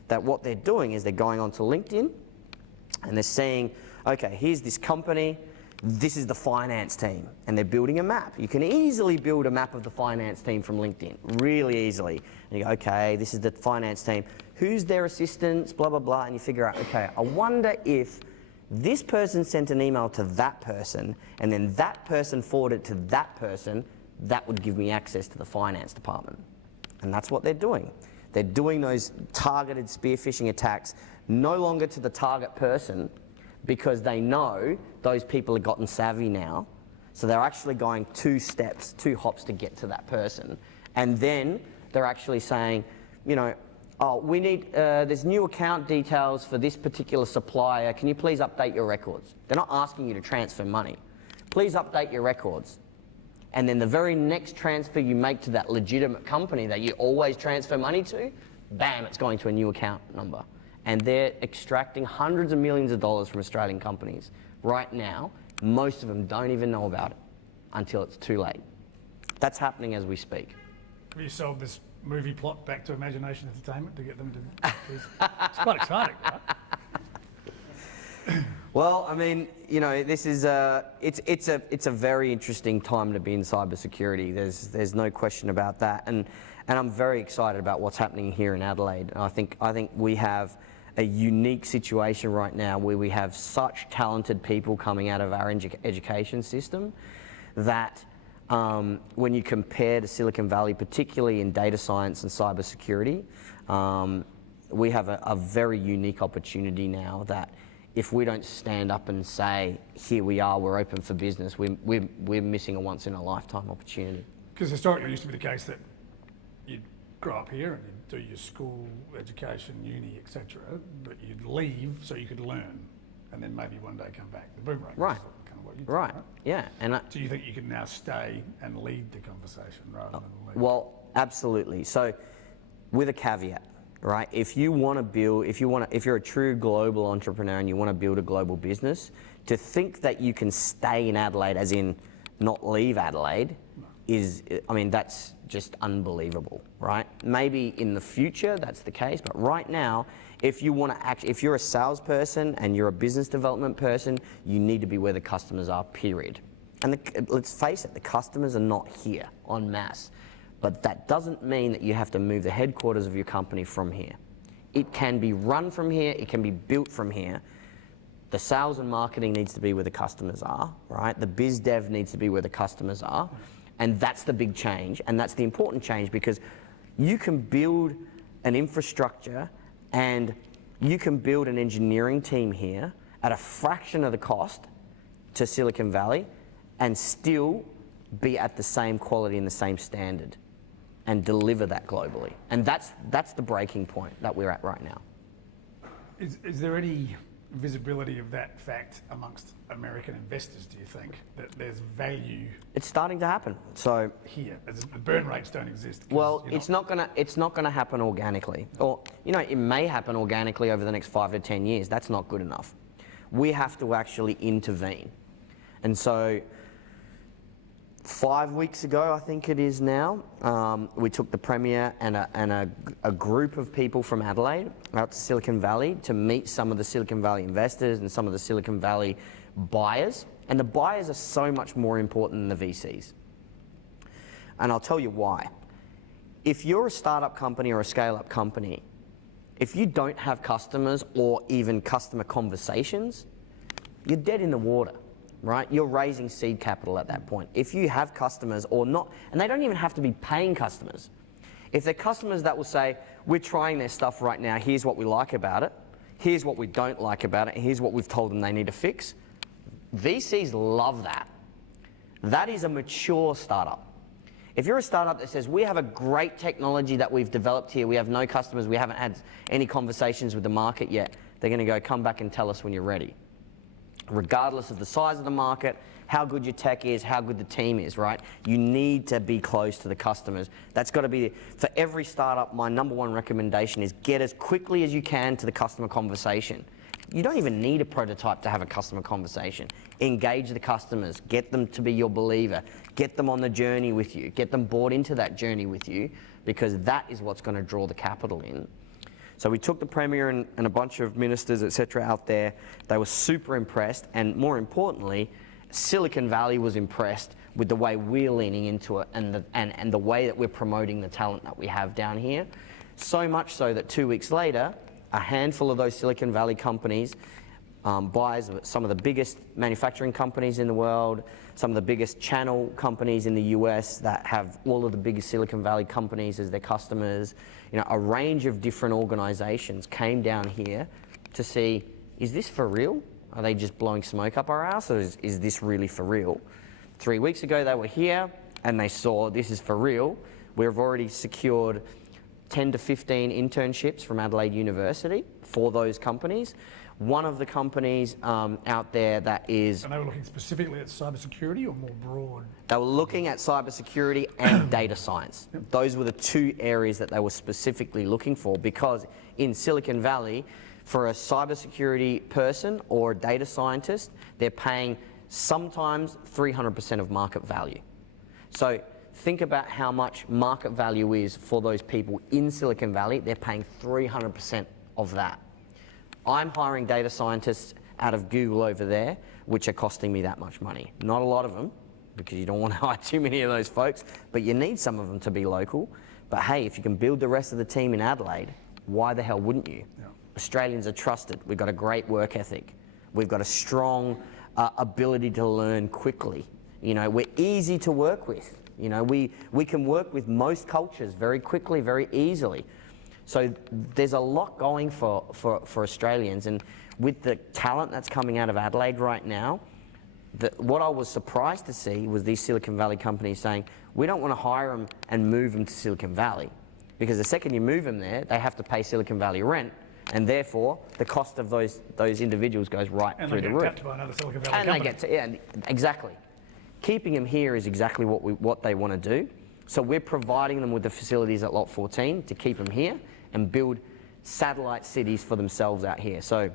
that what they're doing is they're going onto LinkedIn and they're saying, okay, here's this company, this is the finance team, and they're building a map. You can easily build a map of the finance team from LinkedIn, really easily. And you go, okay, this is the finance team, who's their assistants, blah, blah, blah, and you figure out, okay, I wonder if this person sent an email to that person, and then that person forwarded to that person, that would give me access to the finance department. And that's what they're doing. They're doing those targeted spear phishing attacks no longer to the target person because they know those people have gotten savvy now. So they're actually going 2 hops to get to that person. And then they're actually saying, you know, oh, we need, there's new account details for this particular supplier. Can you please update your records? They're not asking you to transfer money. Please update your records. And then the very next transfer you make to that legitimate company that you always transfer money to, bam, it's going to a new account number. And they're extracting hundreds of millions of dollars from Australian companies. Right now, most of them don't even know about it until it's too late. That's happening as we speak. Have you sold this movie plot back to Imagination Entertainment to get them to... It's quite exciting, right? Well, I mean, you know, this is it's a very interesting time to be in cybersecurity. There's no question about that, and I'm very excited about what's happening here in Adelaide. And I think we have a unique situation right now where we have such talented people coming out of our education system that when you compare to Silicon Valley, particularly in data science and cybersecurity, we have a very unique opportunity now that if we don't stand up and say, here we are, we're open for business, we're missing a once-in-a-lifetime opportunity. Because historically it used to be the case that you'd grow up here and you'd do your school, education, uni, etc., but you'd leave so you could learn and then maybe one day come back. The boomerang Right. is kind of what you do, Right, yeah. And Do you think you can now stay and lead the conversation rather than lead? well, absolutely. So with a caveat, right? If you want to build, if you're a true global entrepreneur and you want to build a global business, to think that you can stay in Adelaide, as in not leave Adelaide, is, I mean, that's just unbelievable, right? Maybe in the future that's the case, but right now, if you want to if you're a salesperson and you're a business development person, you need to be where the customers are, period. And let's face it, the customers are not here en masse. But that doesn't mean that you have to move the headquarters of your company from here. It can be run from here, it can be built from here. The sales and marketing needs to be where the customers are, right? The biz dev needs to be where the customers are. And that's the big change, and that's the important change, because you can build an infrastructure and you can build an engineering team here at a fraction of the cost to Silicon Valley and still be at the same quality and the same standard and deliver that globally. And that's the breaking point that we're at right now. Is there any visibility of that fact amongst American investors, do you think, that there's value It's starting to happen. So, here? As the burn rates don't exist. 'Cause well, you're it's not gonna happen organically. Or, you know, it may happen organically over the next 5 to 10 years. That's not good enough. We have to actually intervene. And so 5 weeks ago, I think it is now, we took the Premier and a group of people from Adelaide out to Silicon Valley to meet some of the Silicon Valley investors and some of the Silicon Valley buyers. And the buyers are so much more important than the VCs. And I'll tell you why. If you're a startup company or a scale-up company, if you don't have customers or even customer conversations, you're dead in the water. right? You're raising seed capital at that point. If you have customers or not, and they don't even have to be paying customers. If they're customers that will say, we're trying their stuff right now, here's what we like about it, here's what we don't like about it, and here's what we've told them they need to fix. VCs love that. That is a mature startup. If you're a startup that says, we have a great technology that we've developed here, we have no customers, we haven't had any conversations with the market yet, they're going to go, come back and tell us when you're ready. Regardless of the size of the market, how good your tech is, how good the team is, right? You need to be close to the customers. That's got to be, for every startup, my number one recommendation is get as quickly as you can to the customer conversation. You don't even need a prototype to have a customer conversation. Engage the customers, get them to be your believer, get them on the journey with you, get them bought into that journey with you, because that is what's going to draw the capital in. So we took the Premier and a bunch of ministers, etc., out there. They were super impressed, and more importantly, Silicon Valley was impressed with the way we're leaning into it and the way that we're promoting the talent that we have down here. So much so that 2 weeks later, a handful of those Silicon Valley companies, buys some of the biggest manufacturing companies in the world, some of the biggest channel companies in the US that have all of the biggest Silicon Valley companies as their customers, a range of different organizations came down here to see, is this for real? Are they just blowing smoke up our ass, or is this really for real? 3 weeks ago they were here and they saw this is for real. We've already secured 10 to 15 internships from Adelaide University for those companies. One of the companies out there that is... And they were looking specifically at cybersecurity or more broad? They were looking at cybersecurity and data science. Yep. Those were the two areas that they were specifically looking for, because in Silicon Valley, for a cybersecurity person or a data scientist, they're paying sometimes 300% of market value. So think about how much market value is for those people in Silicon Valley. They're paying 300% of that. I'm hiring data scientists out of Google over there, which are costing me that much money. Not a lot of them, because you don't want to hire too many of those folks, but you need some of them to be local. But hey, if you can build the rest of the team in Adelaide, why the hell wouldn't you? Yeah. Australians are trusted. We've got a great work ethic. We've got a strong ability to learn quickly. We're easy to work with. We can work with most cultures very quickly, very easily. So there's a lot going for Australians, and with the talent that's coming out of Adelaide right now, what I was surprised to see was these Silicon Valley companies saying, we don't want to hire them and move them to Silicon Valley, because the second you move them there, they have to pay Silicon Valley rent, and therefore the cost of those individuals goes right through the roof. And they get tapped by another Silicon Valley company. Yeah, exactly. Keeping them here is exactly what they want to do. So we're providing them with the facilities at Lot 14 to keep them here and build satellite cities for themselves out here. So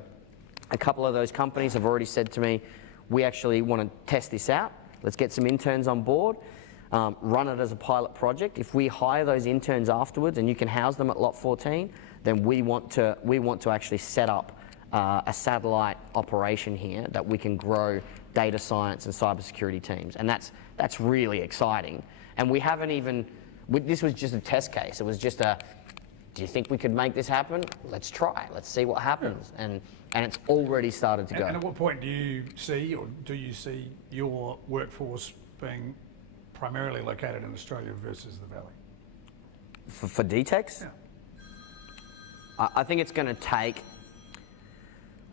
a couple of those companies have already said to me, we actually want to test this out. Let's get some interns on board, run it as a pilot project. If we hire those interns afterwards and you can house them at Lot 14, then we want to actually set up a satellite operation here that we can grow data science and cybersecurity teams. And that's really exciting. And we haven't even, this was just a test case. It was just do you think we could make this happen? Let's try. Let's see what happens. Yeah. And it's already started to go. And at what point do you see your workforce being primarily located in Australia versus the Valley? For Dtex? Yeah. I think it's going to take...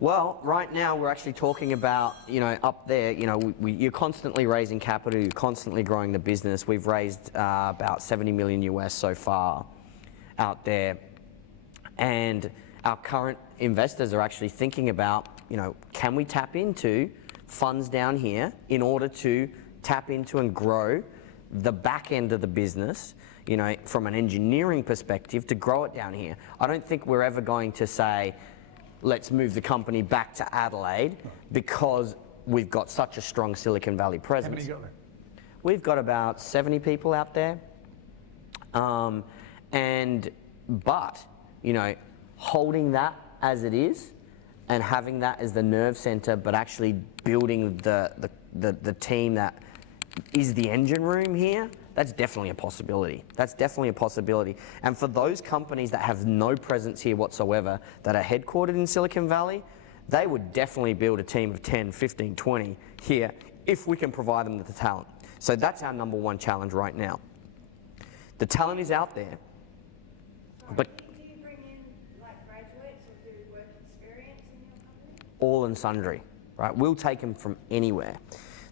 Well, right now we're actually talking about, up there, you're constantly raising capital, you're constantly growing the business. We've raised about 70 million US so far out there. And our current investors are actually thinking about, can we tap into funds down here in order to tap into and grow the back end of the business, from an engineering perspective, to grow it down here. I don't think we're ever going to say, let's move the company back to Adelaide, because we've got such a strong Silicon Valley presence. How many you got there? We've got about 70 people out there. But holding that as it is and having that as the nerve center, but actually building the team that is the engine room here, that's definitely a possibility. That's definitely a possibility. And for those companies that have no presence here whatsoever, that are headquartered in Silicon Valley, they would definitely build a team of 10, 15, 20 here if we can provide them with the talent. So that's our number one challenge right now. The talent is out there, but Do you bring in like graduates or do work experience in your company? all and sundry, right? We'll take them from anywhere.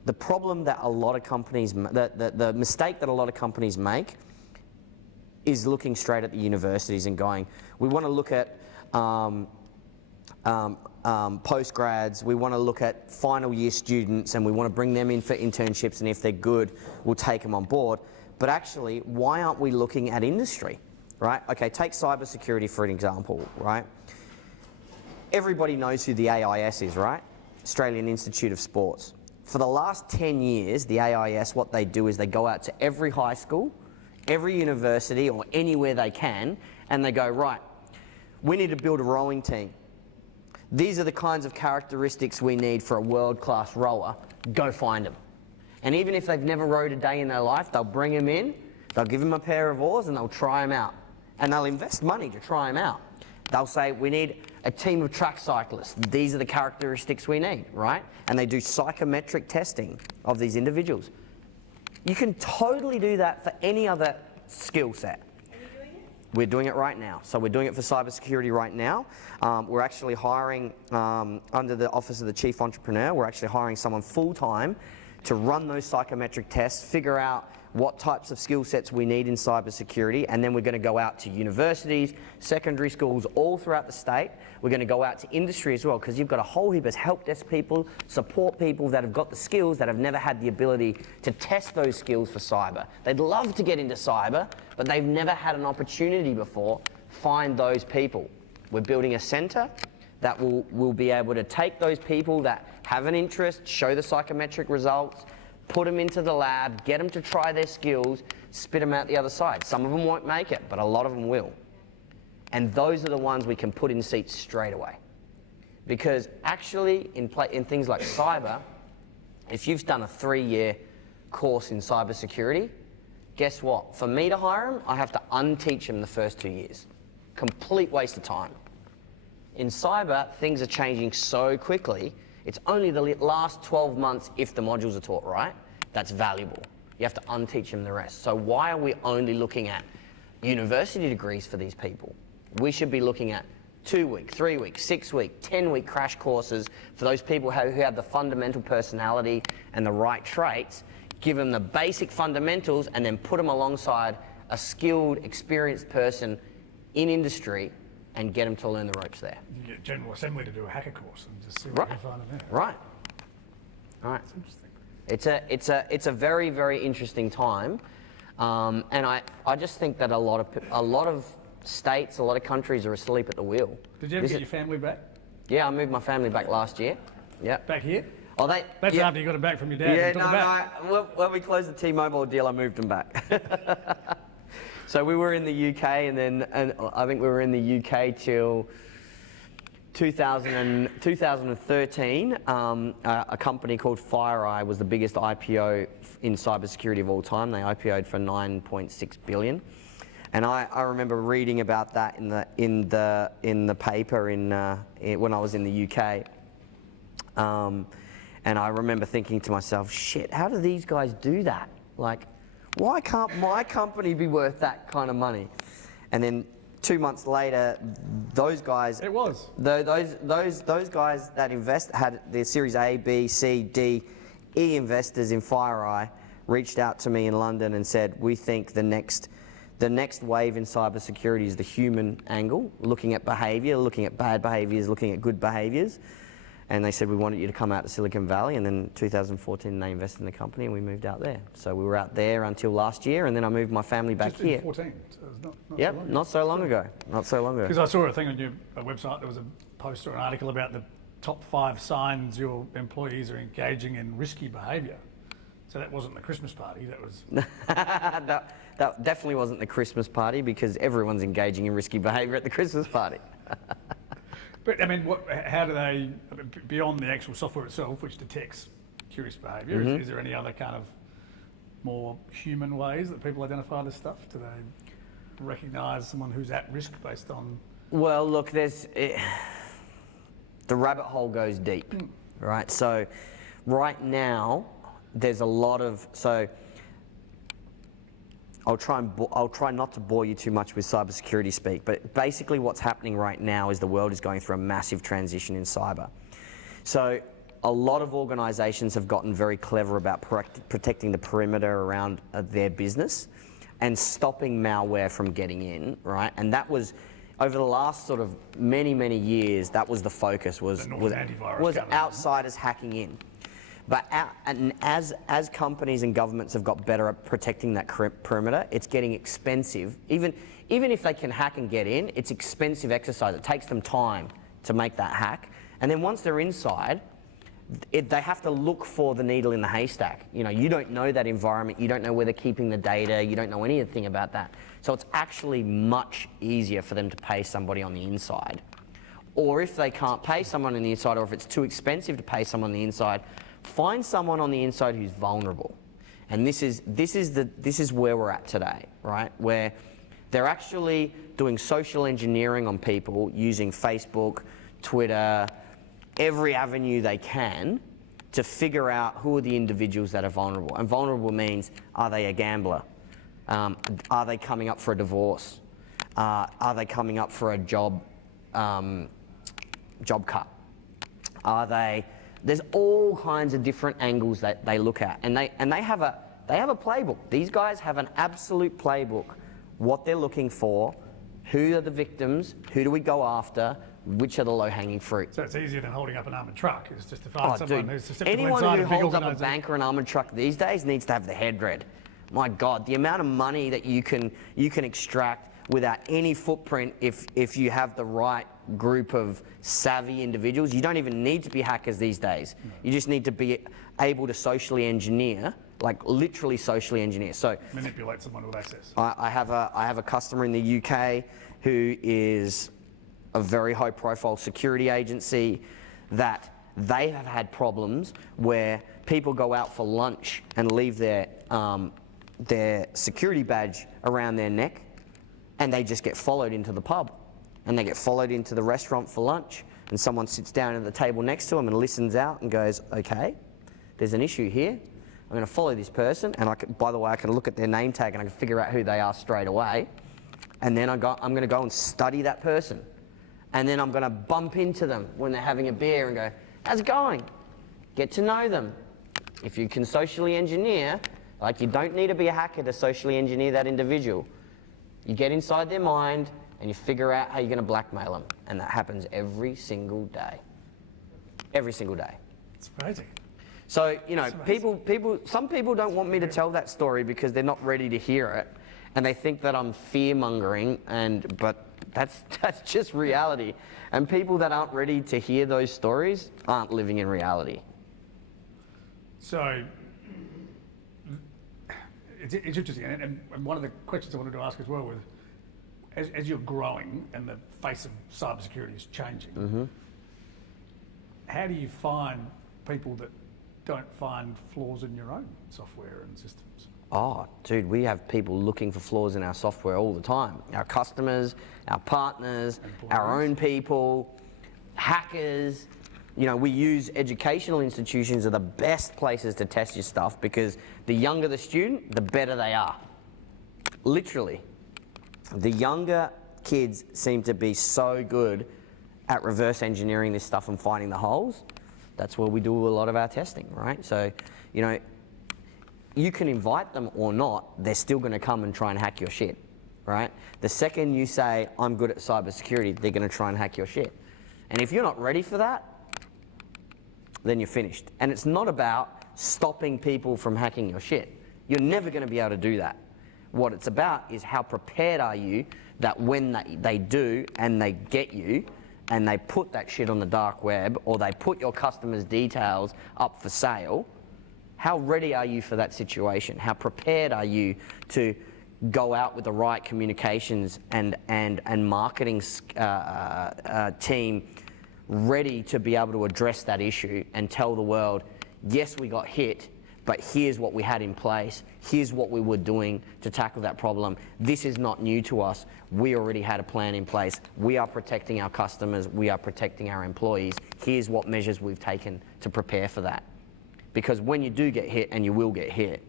The problem that a lot of companies, the mistake that a lot of companies make is looking straight at the universities and going, we want to look at postgrads, we want to look at final year students, and we want to bring them in for internships, and if they're good, we'll take them on board. But actually, why aren't we looking at industry, right? Okay, take cybersecurity for an example, right? Everybody knows who the AIS is, right? Australian Institute of Sports. For the last 10 years, the AIS, what they do is they go out to every high school, every university, or anywhere they can, and they go, right, we need to build a rowing team. These are the kinds of characteristics we need for a world-class rower. Go find them. And even if they've never rowed a day in their life, they'll bring them in, they'll give them a pair of oars, and they'll try them out. And they'll invest money to try them out. They'll say, we need a team of track cyclists. These are the characteristics we need, right? And they do psychometric testing of these individuals. You can totally do that for any other skill set. Are you doing it? We're doing it right now. So we're doing it for cybersecurity right now. We're actually hiring, under the Office of the Chief Entrepreneur, we're actually hiring someone full-time to run those psychometric tests, figure out what types of skill sets we need in cybersecurity, and then we're going to go out to universities, secondary schools all throughout the state. We're going to go out to industry as well, because you've got a whole heap of help desk people, support people that have got the skills that have never had the ability to test those skills for cyber. They'd love to get into cyber, but they've never had an opportunity before. Find those people. We're building a centre that will be able to take those people that have an interest, show the psychometric results, put them into the lab, get them to try their skills, spit them out the other side. Some of them won't make it, but a lot of them will. And those are the ones we can put in seats straight away. Because actually, in things like cyber, if you've done a 3-year course in cybersecurity, guess what? For me to hire them, I have to unteach them the first 2 years. Complete waste of time. In cyber, things are changing so quickly, it's only the last 12 months, if the modules are taught right, that's valuable. You have to unteach them the rest. So why are we only looking at university degrees for these people? We should be looking at 2-week, 3-week, 6-week, 10-week crash courses for those people who have the fundamental personality and the right traits, give them the basic fundamentals, and then put them alongside a skilled, experienced person in industry and get them to learn the ropes there. You get General Assembly to do a hacker course and just see what you can find in there. Right. Right. That's interesting. It's a very, very interesting time, and I just think that a lot of states, a lot of countries are asleep at the wheel. Did you ever get your family back? Yeah, I moved my family back last year. Yeah. Back here? Oh, That's after you got it back from your dad. Yeah, You took it back. no. When we closed the T-Mobile deal, I moved them back. So we were in the UK, and I think we were in the UK till 2013. A company called FireEye was the biggest IPO in cybersecurity of all time. They IPO'd for 9.6 billion, and I remember reading about that in the paper when I was in the UK. And I remember thinking to myself, shit, how do these guys do that? Like, why can't my company be worth that kind of money? And then 2 months later, those guys... It was. Those guys that had their Series A, B, C, D, E investors in FireEye reached out to me in London and said, we think the next wave in cybersecurity is the human angle, looking at behaviour, looking at bad behaviours, looking at good behaviours. And they said, we wanted you to come out to Silicon Valley. And then 2014, they invested in the company and we moved out there. So we were out there until last year, and then I moved my family back Just here. in 14, so it's not Yep, so long ago. not so long ago. Not so long ago. Because I saw a thing on your website, there was a post or an article about the top 5 signs your employees are engaging in risky behaviour. So that wasn't the Christmas party, that was... that definitely wasn't the Christmas party, because everyone's engaging in risky behaviour at the Christmas party. But I mean, how do they, beyond the actual software itself, which detects curious behaviour, is there any other kind of more human ways that people identify this stuff? Do they recognise someone who's at risk based on... Well, look, the the rabbit hole goes deep, right? So right now, there's a lot of, so I'll try not to bore you too much with cybersecurity speak, but basically what's happening right now is the world is going through a massive transition in cyber. So a lot of organizations have gotten very clever about protecting the perimeter around their business and stopping malware from getting in, right? And that was, over the last sort of many years, that was the focus, was outsiders hacking in. But and as companies and governments have got better at protecting that perimeter, it's getting expensive. Even if they can hack and get in, it's expensive exercise. It takes them time to make that hack. And then once they're inside, they have to look for the needle in the haystack. You know, you don't know that environment, you don't know where they're keeping the data, you don't know anything about that. So it's actually much easier for them to pay somebody on the inside. Or if they can't pay someone on the inside, or if it's too expensive to pay someone on the inside, find someone on the inside who's vulnerable. And this is where we're at today, right? Where they're actually doing social engineering on people using Facebook, Twitter, every avenue they can to figure out who are the individuals that are vulnerable. And vulnerable means, are they a gambler? Are they coming up for a divorce? Are they coming up for a job cut? Are they? There's all kinds of different angles that they look at, and they have a playbook. These guys have an absolute playbook. What they're looking for, who are the victims, who do we go after, which are the low-hanging fruit. So it's easier than holding up an armoured truck. It's just to find someone who's susceptible anyone inside who a big holds up a organisation. bank or an armoured truck these days needs to have the head read. My God, the amount of money that you can extract without any footprint if you have the right group of savvy individuals. You don't even need to be hackers these days. No. You just need to be able to socially engineer, like literally socially engineer. So manipulate someone with access. I have a customer in the UK who is a very high-profile security agency that they have had problems where people go out for lunch and leave their security badge around their neck, and they just get followed into the pub, and they get followed into the restaurant for lunch, and someone sits down at the table next to them and listens out and goes, okay, there's an issue here. I'm going to follow this person, and by the way, I can look at their name tag and I can figure out who they are straight away, and then I'm going to go and study that person. And then I'm going to bump into them when they're having a beer and go, how's it going? Get to know them. If you can socially engineer, like you don't need to be a hacker to socially engineer that individual. You get inside their mind and you figure out how you're going to blackmail them. And that happens every single day. Every single day. It's amazing. So, you know, some people don't want me to tell that story because they're not ready to hear it. And they think that I'm fear-mongering, but that's just reality. And people that aren't ready to hear those stories aren't living in reality. So it's interesting, and one of the questions I wanted to ask as well was, as you're growing and the face of cybersecurity is changing, how do you find people that don't find flaws in your own software and systems? Oh, dude, we have people looking for flaws in our software all the time. Our customers, our partners, our own people, hackers. You know, we use educational institutions are the best places to test your stuff because the younger the student, the better they are. Literally. The younger kids seem to be so good at reverse engineering this stuff and finding the holes. That's where we do a lot of our testing, right? So, you know, you can invite them or not, they're still going to come and try and hack your shit, right? The second you say, I'm good at cybersecurity, they're going to try and hack your shit. And if you're not ready for that, then you're finished. And it's not about stopping people from hacking your shit. You're never going to be able to do that. What it's about is how prepared are you that when they do and they get you and they put that shit on the dark web or they put your customers' details up for sale, how ready are you for that situation? How prepared are you to go out with the right communications and marketing team ready to be able to address that issue and tell the world, yes, we got hit, but here's what we had in place. Here's what we were doing to tackle that problem. This is not new to us. We already had a plan in place. We are protecting our customers. We are protecting our employees. Here's what measures we've taken to prepare for that. Because when you do get hit, and you will get hit,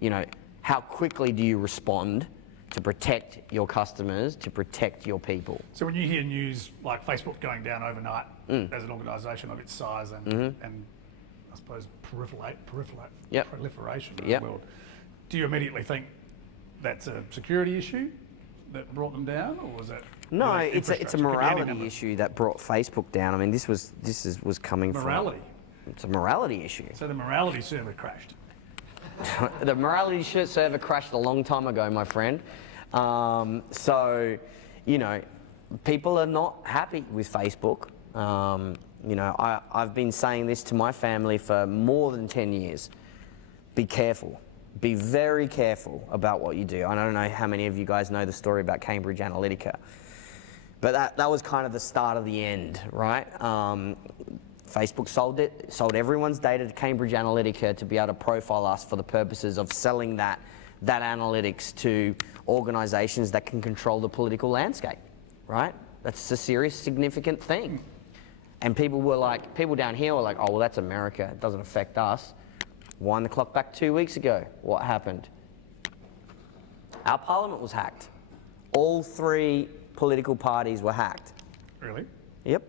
you know, how quickly do you respond to protect your customers, to protect your people? So when you hear news like Facebook going down overnight as an organisation of its size and I suppose proliferation in the world, do you immediately think that's a security issue that brought them down, or was it? No, really it's a infrastructure? Could be any morality number. issue that brought Facebook down. I mean, this was coming Morality. from. It's a morality issue. So the morality server crashed. The morality server crashed a long time ago, my friend. So, you know, people are not happy with Facebook. You know, I've been saying this to my family for more than 10 years. Be careful. Be very careful about what you do. I don't know how many of you guys know the story about Cambridge Analytica, but that was kind of the start of the end, right? Facebook sold everyone's data to Cambridge Analytica to be able to profile us for the purposes of selling that analytics to organisations that can control the political landscape, right? That's a serious, significant thing. And people down here were like, oh, well, that's America. It doesn't affect us. Wind the clock back 2 weeks ago. What happened? Our parliament was hacked. All 3 political parties were hacked. Really? Yep.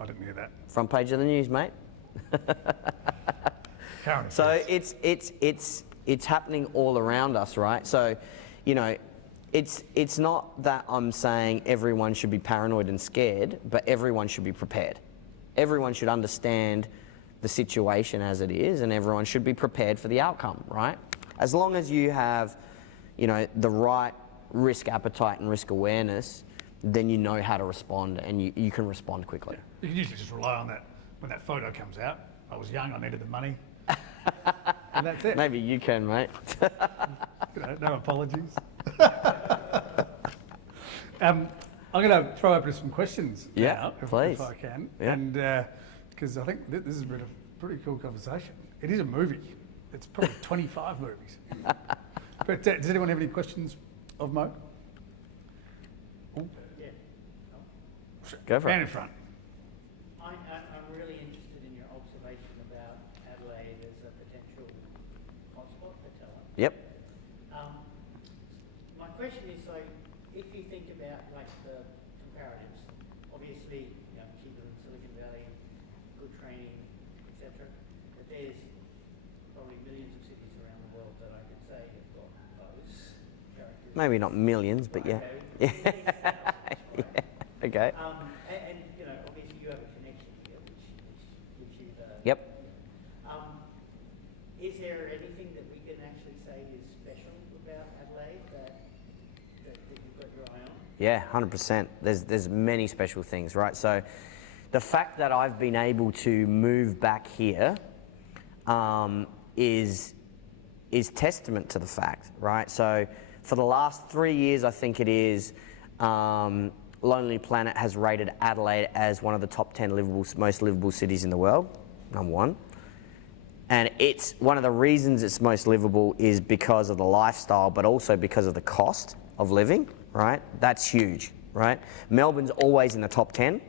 I didn't hear that. Front page of the news, mate. Current So affairs. it's happening all around us, right? So, you know, it's not that I'm saying everyone should be paranoid and scared, but everyone should be prepared. Everyone should understand the situation as it is, and everyone should be prepared for the outcome, right? As long as you have, you know, the right risk appetite and risk awareness, then you know how to respond, and you can respond quickly. You can usually just rely on that when that photo comes out. I was young, I needed the money. And that's it. Maybe you can, mate. You know, no apologies. I'm going to throw open some questions now, please. if I can. Yeah. And because I think this has been a pretty cool conversation. It is a movie. It's probably 25 movies. But does anyone have any questions of Mo? Ooh. Yeah. Go for Man it. in front. I'm really interested in your observation about Adelaide as a potential hotspot for talent. Yep. My question is, so if you think about like the comparatives, obviously, you know, cheaper than Silicon Valley, good training, etc. But there's probably millions of cities around the world that I could say have got those characteristics. Maybe not millions, but yeah. Okay. Yeah. Okay. And you know, obviously you have a connection here, which gives you the. Yep. Is there anything that we can actually say is special about Adelaide that you've got your eye on? Yeah, 100%. There's many special things, right? So the fact that I've been able to move back here is testament to the fact, right? So for the last 3 years, I think it is, Lonely Planet has rated Adelaide as one of the top 10 most livable cities in the world, number 1. And it's one of the reasons it's most livable is because of the lifestyle, but also because of the cost of living, right? That's huge, right? Melbourne's always in the top 10,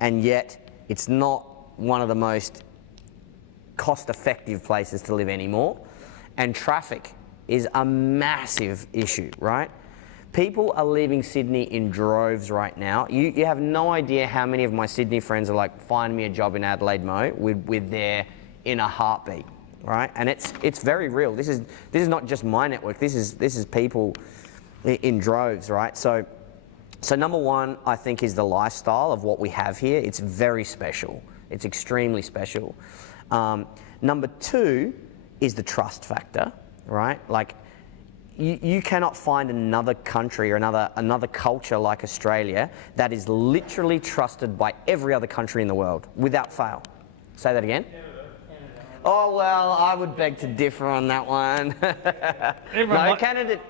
and yet it's not one of the most cost-effective places to live anymore. And traffic is a massive issue, right? People are leaving Sydney in droves right now. You have no idea how many of my Sydney friends are like, find me a job in Adelaide, Mo. We're there in a heartbeat, right? And it's very real. This is not just my network. This is people in droves, right? So number 1, I think, is the lifestyle of what we have here. It's very special. It's extremely special. Number 2 is the trust factor, right? Like, you cannot find another country or another culture like Australia that is literally trusted by every other country in the world, without fail. Say that again? Oh, well, I would beg to differ on that one. No, Canada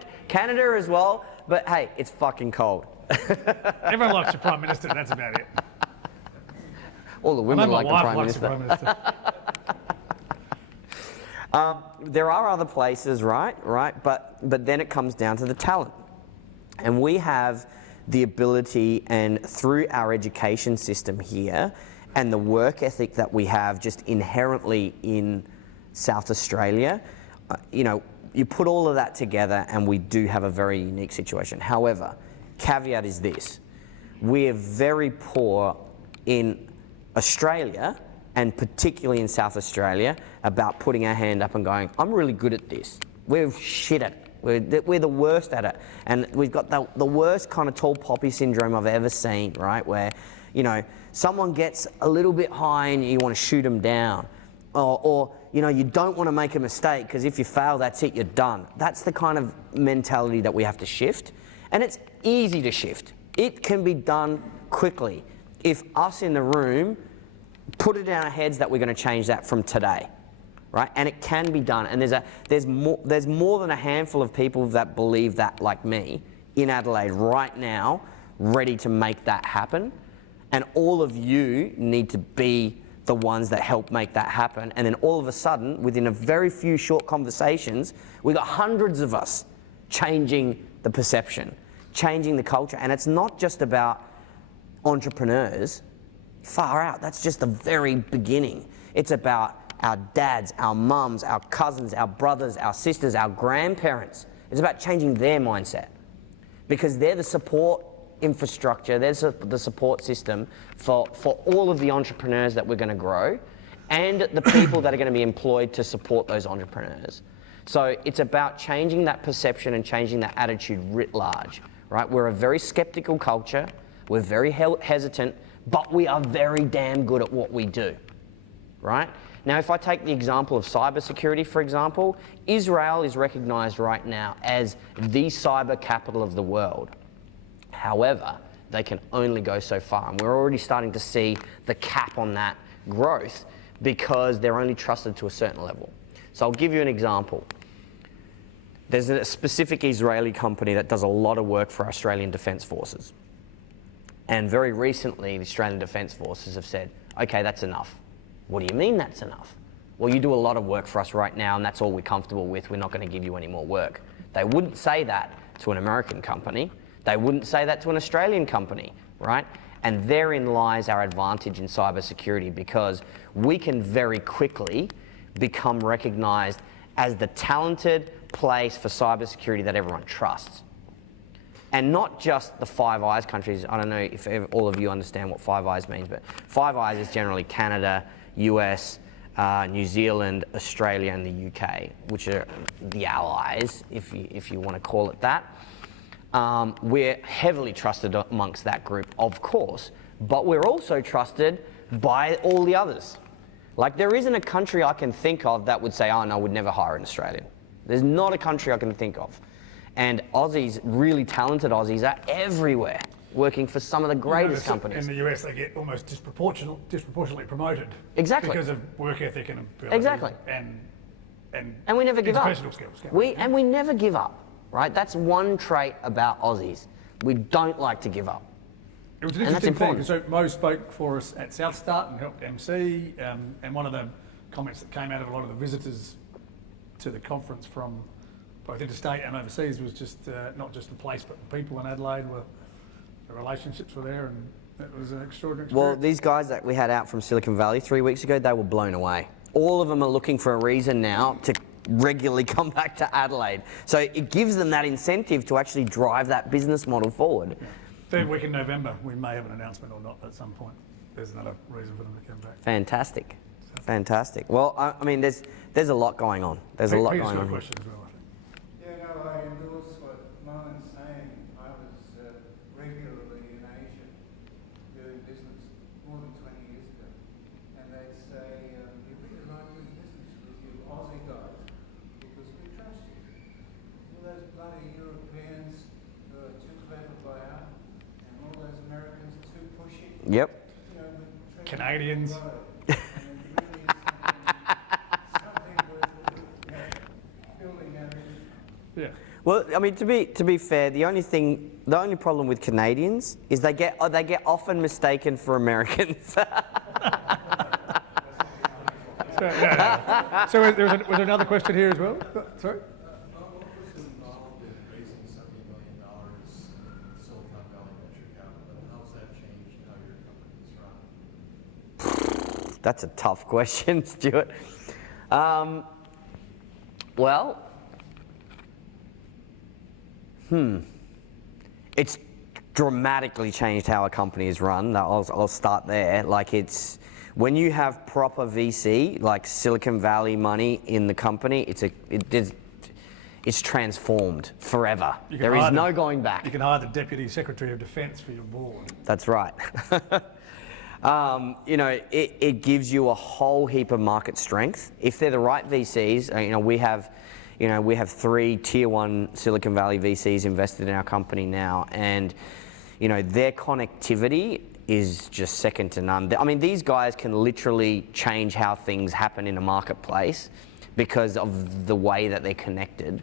as well, but hey, it's fucking cold. Everyone likes your Prime Minister, that's about it. All the women I know like my the wife Prime likes Minister. the Prime There are other places, right? But then it comes down to the talent. And we have the ability, and through our education system here and the work ethic that we have just inherently in South Australia, you put all of that together and we do have a very unique situation. However, caveat is this: we're very poor in Australia, and particularly in South Australia, about putting our hand up and going, I'm really good at this. We're shit at it. We're the worst at it. And we've got the worst kind of tall poppy syndrome I've ever seen, right? Where, someone gets a little bit high and you want to shoot them down. Or you don't want to make a mistake because if you fail, that's it, you're done. That's the kind of mentality that we have to shift. And it's easy to shift. It can be done quickly if us in the room put it in our heads that we're going to change that from today, right? And it can be done. And there's more than a handful of people that believe that, like me, in Adelaide right now, ready to make that happen. And all of you need to be the ones that help make that happen. And then all of a sudden, within a very few short conversations, we got hundreds of us changing the perception, changing the culture. And it's not just about entrepreneurs. Far out. That's just the very beginning. It's about our dads, our mums, our cousins, our brothers, our sisters, our grandparents. It's about changing their mindset, because they're the support infrastructure, there's the support system for all of the entrepreneurs that we're going to grow, and the people that are going to be employed to support those entrepreneurs. So it's about changing that perception and changing that attitude writ large, right? We're a very skeptical culture. We're very hesitant, but we are very damn good at what we do, right? Now, if I take the example of cybersecurity, for example, Israel is recognized right now as the cyber capital of the world. However, they can only go so far, and we're already starting to see the cap on that growth because they're only trusted to a certain level. So I'll give you an example. There's a specific Israeli company that does a lot of work for Australian Defence Forces. And very recently, the Australian Defence Forces have said, okay, that's enough. What do you mean that's enough? Well, you do a lot of work for us right now, and that's all we're comfortable with. We're not going to give you any more work. They wouldn't say that to an American company. They wouldn't say that to an Australian company, right? And therein lies our advantage in cybersecurity, because we can very quickly become recognised as the talented place for cybersecurity that everyone trusts. And not just the Five Eyes countries. I don't know if all of you understand what Five Eyes means, but Five Eyes is generally Canada, US, New Zealand, Australia, and the UK, which are the allies, if you want to call it that. We're heavily trusted amongst that group, of course, but we're also trusted by all the others. Like, there isn't a country I can think of that would say, oh no, we'd never hire an Australian. There's not a country I can think of. And Aussies, really talented Aussies, are everywhere, working for some of the greatest companies. In the US, they get almost disproportionately promoted. Exactly. Because of work ethic and ability. Exactly. And we never give up. interpersonal skills. And we never give up, right? That's one trait about Aussies. We don't like to give up. It was an And that's interesting thing. important. So Mo spoke for us at South Start and helped MC. And one of the comments that came out of a lot of the visitors to the conference from both interstate and overseas was just not just the place, but the people in Adelaide the relationships were there, and it was an extraordinary experience. Well, these guys that we had out from Silicon Valley 3 weeks ago, they were blown away. All of them are looking for a reason now to regularly come back to Adelaide. So it gives them that incentive to actually drive that business model forward. Yeah. Third week in November, we may have an announcement or not at some point. There's another reason for them to come back. Fantastic. Fantastic. Well, I mean, there's a lot going on. There's a lot Peter's going got on. a question as well, I think. Yeah, no, I endorse what Mohan's saying. I was regularly in Asia doing business more than 20 years ago. And they'd say, we really like doing business with you Aussie guys because we trust you. All those bloody Europeans who are too clever by half, and all those Americans too pushy. Yep. You know, we treat Canadians. them right. And it really is something worth building our business. Yeah. Well, I mean, to be fair, the only problem with Canadians is they get often mistaken for Americans. So was there another question here as well? Sorry? What was involved in raising $70 million in Silicon Valley venture capital, and how's that changed how your company's run? That's a tough question, Stuart. Well, it's dramatically changed how a company is run. I'll start there. Like, it's when you have proper VC, like Silicon Valley money in the company, it's transformed forever. There is no going back. You can hire the Deputy Secretary of Defence for your board. That's right. It gives you a whole heap of market strength. If they're the right VCs, we have 3 tier 1 Silicon Valley VCs invested in our company now, and their connectivity is just second to none. I mean, these guys can literally change how things happen in a marketplace because of the way that they're connected.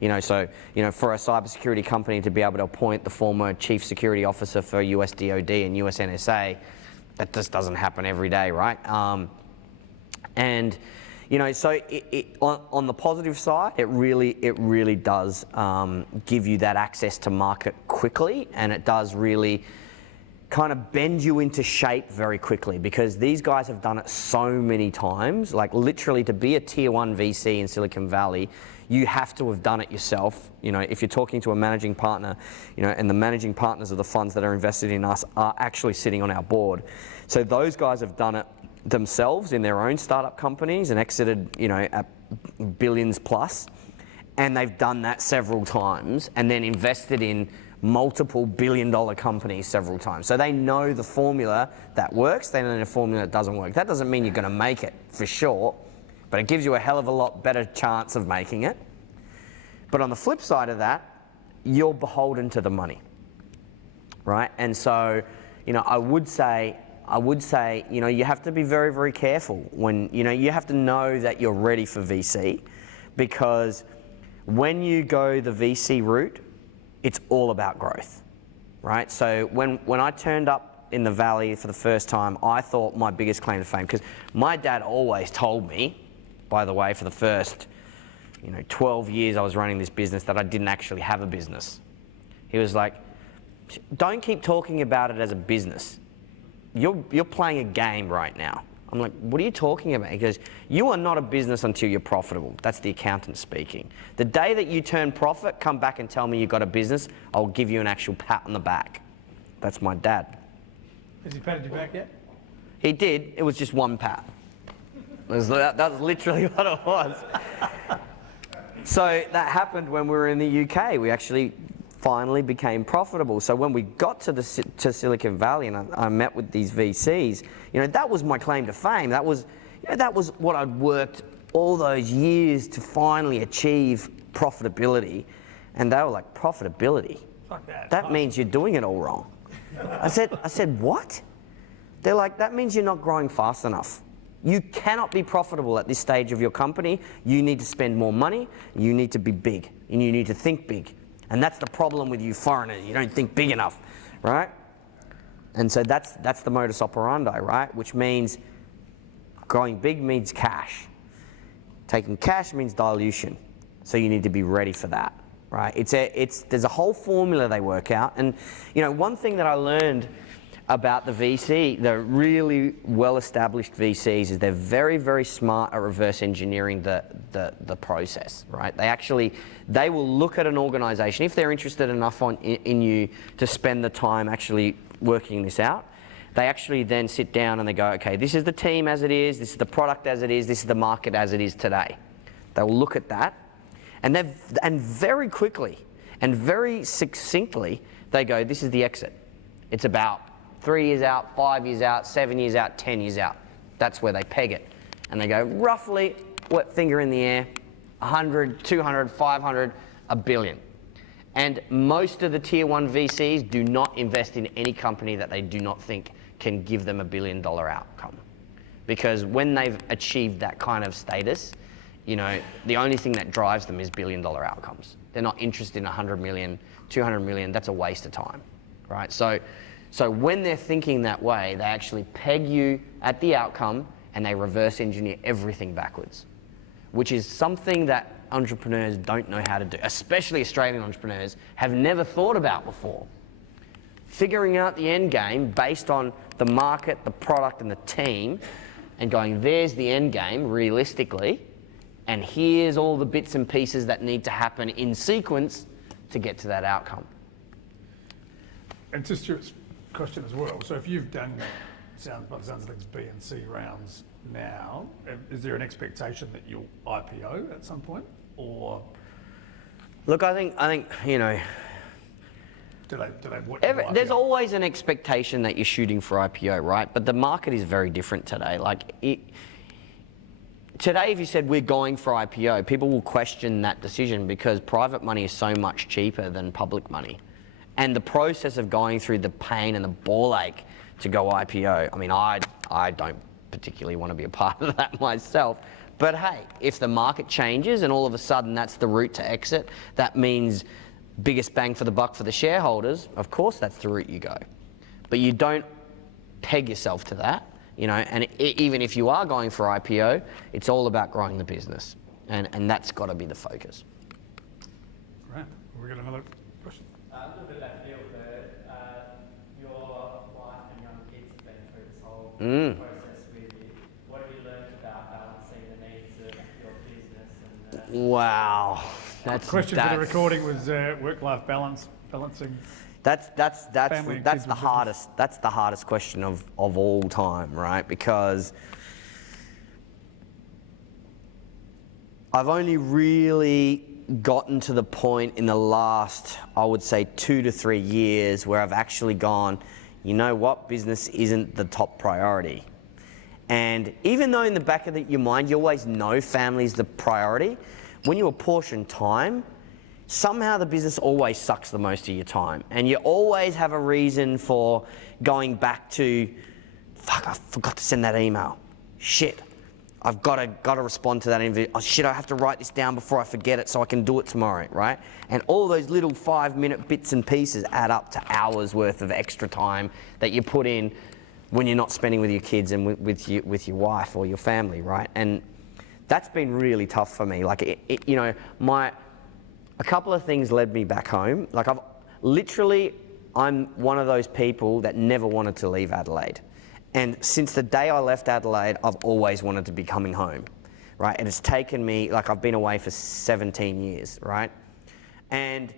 For a cybersecurity company to be able to appoint the former chief security officer for US DOD and US NSA, that just doesn't happen every day, right? So on the positive side, it really does give you that access to market quickly, and it does really kind of bend you into shape very quickly, because these guys have done it so many times. Like, literally, to be a tier 1 VC in Silicon Valley, you have to have done it yourself. If you're talking to a managing partner, and the managing partners of the funds that are invested in us are actually sitting on our board. So those guys have done it themselves in their own startup companies and exited, at billions plus. And they've done that several times and then invested in multiple billion-dollar companies several times. So they know the formula that works, they know the formula that doesn't work. That doesn't mean you're going to make it, for sure, but it gives you a hell of a lot better chance of making it. But on the flip side of that, you're beholden to the money, right? And so, I would say, you have to be very, very careful when, you have to know that you're ready for VC, because when you go the VC route, it's all about growth, right? So when I turned up in the Valley for the first time, I thought my biggest claim to fame, because my dad always told me, by the way, for the first 12 years I was running this business, that I didn't actually have a business. He was like, don't keep talking about it as a business. You're playing a game right now. I'm like, what are you talking about? He goes, you are not a business until you're profitable. That's the accountant speaking. The day that you turn profit, come back and tell me you've got a business, I'll give you an actual pat on the back. That's my dad. Has he patted you back yet? He did. It was just one pat. That was literally what it was. So that happened when we were in the UK. We actually finally became profitable. So when we got to Silicon Valley and I met with these VCs, that was my claim to fame. That was what I'd worked all those years to finally achieve profitability. And they were like, profitability? Fuck that. That means you're doing it all wrong. I said, what? They're like, that means you're not growing fast enough. You cannot be profitable at this stage of your company. You need to spend more money. You need to be big, and you need to think big. And that's the problem with you foreigners. You don't think big enough, right? And so that's the modus operandi, right? Which means growing big means cash. Taking cash means dilution. So you need to be ready for that, right? There's a whole formula they work out. And one thing that I learned about the VC, the really well-established VCs, is they're very, very smart at reverse engineering the process, right? They will look at an organization, if they're interested enough in you to spend the time actually working this out, they actually then sit down and they go, okay, this is the team as it is, this is the product as it is, this is the market as it is today. They will look at that, and very quickly and very succinctly, they go, this is the exit. It's about 3 years out, 5 years out, 7 years out, 10 years out. That's where they peg it. And they go, roughly, what finger in the air, 100, 200, 500, a billion. And most of the tier 1 VCs do not invest in any company that they do not think can give them $1 billion outcome. Because when they've achieved that kind of status, the only thing that drives them is $1 billion outcomes. They're not interested in 100 million, 200 million, that's a waste of time, right? So when they're thinking that way, they actually peg you at the outcome and they reverse engineer everything backwards, which is something that entrepreneurs don't know how to do, especially Australian entrepreneurs have never thought about before. Figuring out the end game based on the market, the product, and the team, and going, there's the end game realistically, and here's all the bits and pieces that need to happen in sequence to get to that outcome. And to Stuart's question as well, so if you've done, by the sounds of things, B and C rounds now, is there an expectation that you'll IPO at some point, or? Look, I think you know, do they want you to IPO? there's always an expectation that you're shooting for IPO, right? But the market is very different today. Today, if you said we're going for IPO, people will question that decision because private money is so much cheaper than public money. And the process of going through the pain and the ball ache to go IPO, I mean, I don't particularly want to be a part of that myself. But hey, if the market changes and all of a sudden that's the route to exit, that means biggest bang for the buck for the shareholders, of course that's the route you go. But you don't peg yourself to that, you know, and even if you are going for IPO, it's all about growing the business. And that's got to be the focus. Great. We got another question? A little bit of that field, your wife and young kids have been through this whole process with you. What have you learned about balancing the needs of your business and Wow. Question for the recording was work-life balance, balancing. That's Family and kids the with hardest. That's the hardest question of all time, right? Because I've only really gotten to the point in the last, I would say, 2 to 3 years where I've actually gone, you know what, business isn't the top priority. And even though in the back of your mind you always know family's the priority, when you apportion time, somehow the business always sucks the most of your time. And you always have a reason for going back to, fuck, I forgot to send that email. Shit, I've got to respond to that invite. Oh shit, I have to write this down before I forget it so I can do it tomorrow, right? And all those little 5-minute bits and pieces add up to hours worth of extra time that you put in when you're not spending with your kids and with your wife or your family, right? And that's been really tough for me. Like, you know, a couple of things led me back home. Like, I'm one of those people that never wanted to leave Adelaide. And since the day I left Adelaide, I've always wanted to be coming home, right? And it's taken me, like, I've been away for 17 years, right? And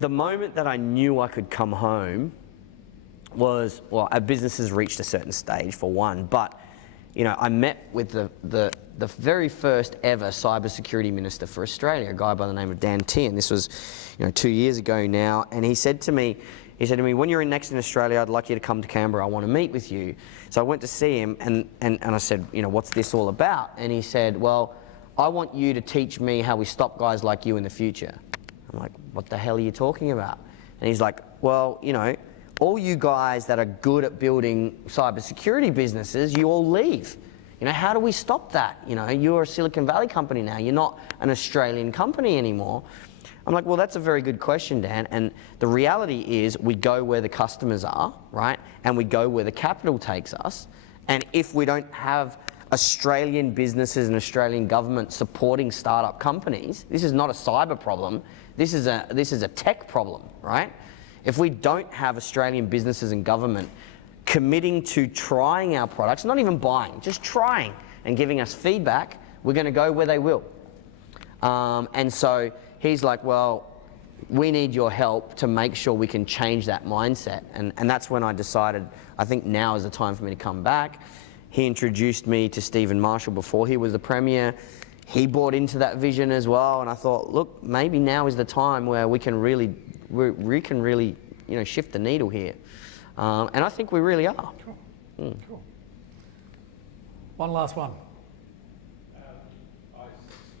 the moment that I knew I could come home was, well, our business has reached a certain stage, for one, but, you know, I met with the very first ever cybersecurity minister for Australia, a guy by the name of Dan Tian. This was, you know, 2 years ago now, and he said to me, when you're next in Australia, I'd like you to come to Canberra. I want to meet with you. So I went to see him, and I said, you know, what's this all about? And he said, well, I want you to teach me how we stop guys like you in the future. I'm like, what the hell are you talking about? And he's like, well, you know, all you guys that are good at building cybersecurity businesses, you all leave. You know, how do we stop that? You know, you're a Silicon Valley company now. You're not an Australian company anymore. I'm like, well, that's a very good question, Dan. And the reality is we go where the customers are, right? And we go where the capital takes us. And if we don't have Australian businesses and Australian government supporting startup companies, this is not a cyber problem. This is a tech problem, right? If we don't have Australian businesses and government committing to trying our products, not even buying, just trying and giving us feedback, we're going to go where they will. And so he's like, well, we need your help to make sure we can change that mindset. And that's when I decided, I think now is the time for me to come back. He introduced me to Stephen Marshall before he was the Premier. He bought into that vision as well. And I thought, look, maybe now is the time where we can really, you know, shift the needle here. And I think we really are. Cool. Cool. One last one. I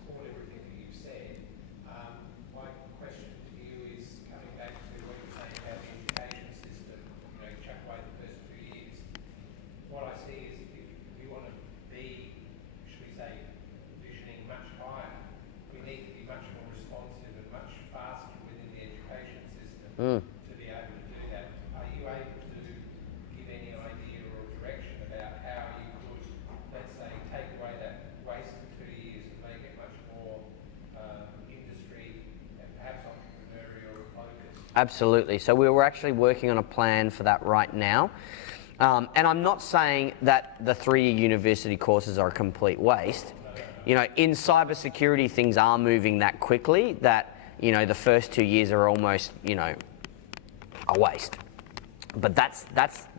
support everything that you've said. My question to you is coming back to what you're saying about the education system. You know, chuck away the first 2 years. What I see is if we want to be, should we say, visioning much higher, we need to be much more responsive and much faster within the education system to be able to do that. Are you able to give any idea or direction about how you could Absolutely. So we're actually working on a plan for that right now. And I'm not saying that the 3-year university courses are a complete waste. You know, in cybersecurity, things are moving that quickly that, you know, the first 2 years are almost, you know, a waste. But that's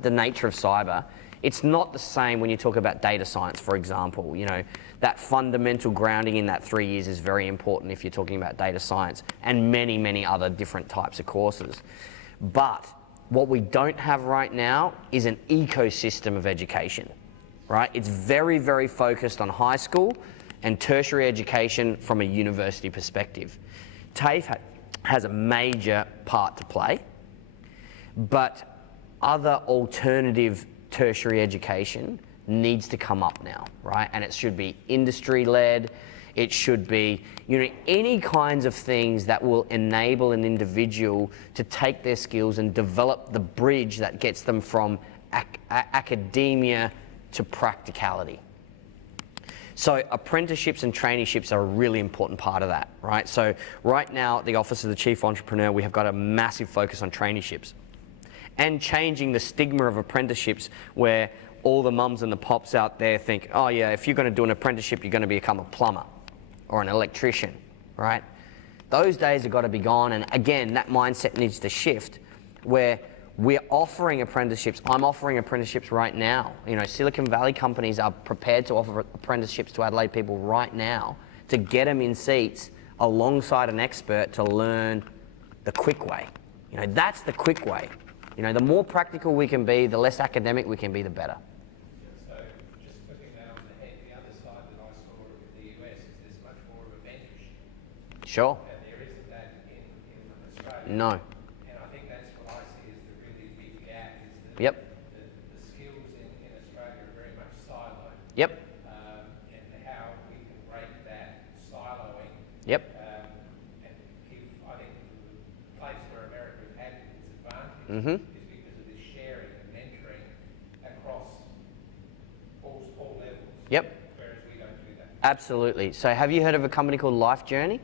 the nature of cyber. It's not the same when you talk about data science, for example. You know, that fundamental grounding in that 3 years is very important if you're talking about data science and many, many other different types of courses. But what we don't have right now is an ecosystem of education, right? It's very, very focused on high school and tertiary education from a university perspective. TAFE has a major part to play, but other alternative tertiary education needs to come up now, right? And it should be industry-led. It should be, you know, any kinds of things that will enable an individual to take their skills and develop the bridge that gets them from academia to practicality. So apprenticeships and traineeships are a really important part of that, right? So right now at the Office of the Chief Entrepreneur, we have got a massive focus on traineeships and changing the stigma of apprenticeships where all the mums and the pops out there think, oh yeah, if you're going to do an apprenticeship, you're going to become a plumber or an electrician, right? Those days have got to be gone. And again, that mindset needs to shift where we're offering apprenticeships. I'm offering apprenticeships right now. You know, Silicon Valley companies are prepared to offer apprenticeships to Adelaide people right now to get them in seats alongside an expert to learn the quick way. You know, that's the quick way. You know, the more practical we can be, the less academic we can be, the better. So just flipping that on the head, the other side that I saw in the US is there's much more of a mentorship. Sure. And there isn't that in Australia. No. And I think that's what I see as the really big gap is that Yep. the skills in Australia are very much siloed. Yep. And how we can break that siloing. Yep. And give, I think the place where America has had its advantage Mm-hmm. is because of this sharing and mentoring across all levels. Yep. Whereas we don't do that. Absolutely. So have you heard of a company called Life Journey?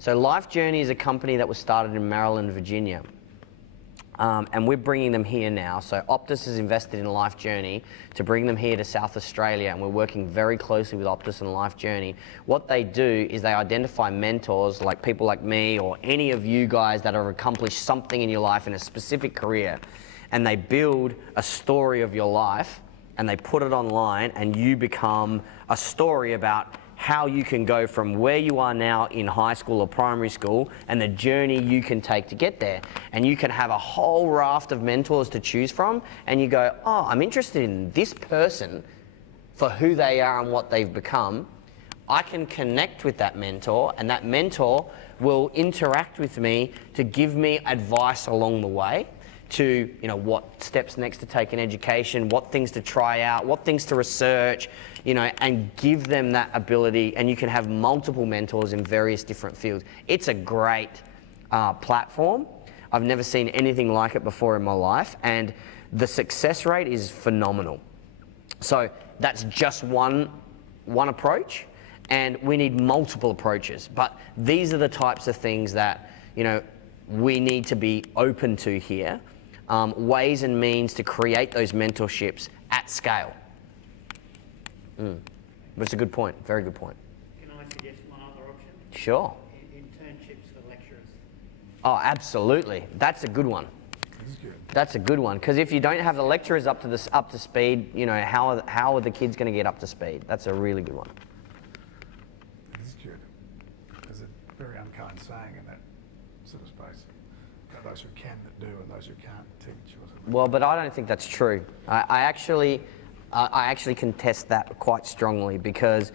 So Life Journey is a company that was started in Maryland, Virginia. And we're bringing them here now. So Optus has invested in Life Journey to bring them here to South Australia, and we're working very closely with Optus and Life Journey. What they do is they identify mentors, like people like me or any of you guys that have accomplished something in your life in a specific career, and they build a story of your life and they put it online, and you become a story about how you can go from where you are now in high school or primary school and the journey you can take to get there. And you can have a whole raft of mentors to choose from, and you go, oh, I'm interested in this person for who they are and what they've become. I can connect with that mentor, and that mentor will interact with me to give me advice along the way to, you know, what steps next to take in education, what things to try out, what things to research, you know, and give them that ability. And you can have multiple mentors in various different fields. It's a great platform. I've never seen anything like it before in my life, and the success rate is phenomenal. So that's just one approach, and we need multiple approaches. But these are the types of things that, you know, we need to be open to here. Ways and means to create those mentorships at scale. But it's a good point, very good point. Can I suggest one other option? Sure. Internships for lecturers. Oh, absolutely. That's a good one. That's good. That's a good one, because if you don't have the lecturers up to speed, you know, how are the kids going to get up to speed? That's a really good one. That's good. There's a very unkind saying in that sort of space. About those who can that do and those who can't teach. Or something. Well, but I don't think that's true. I actually contest that quite strongly, because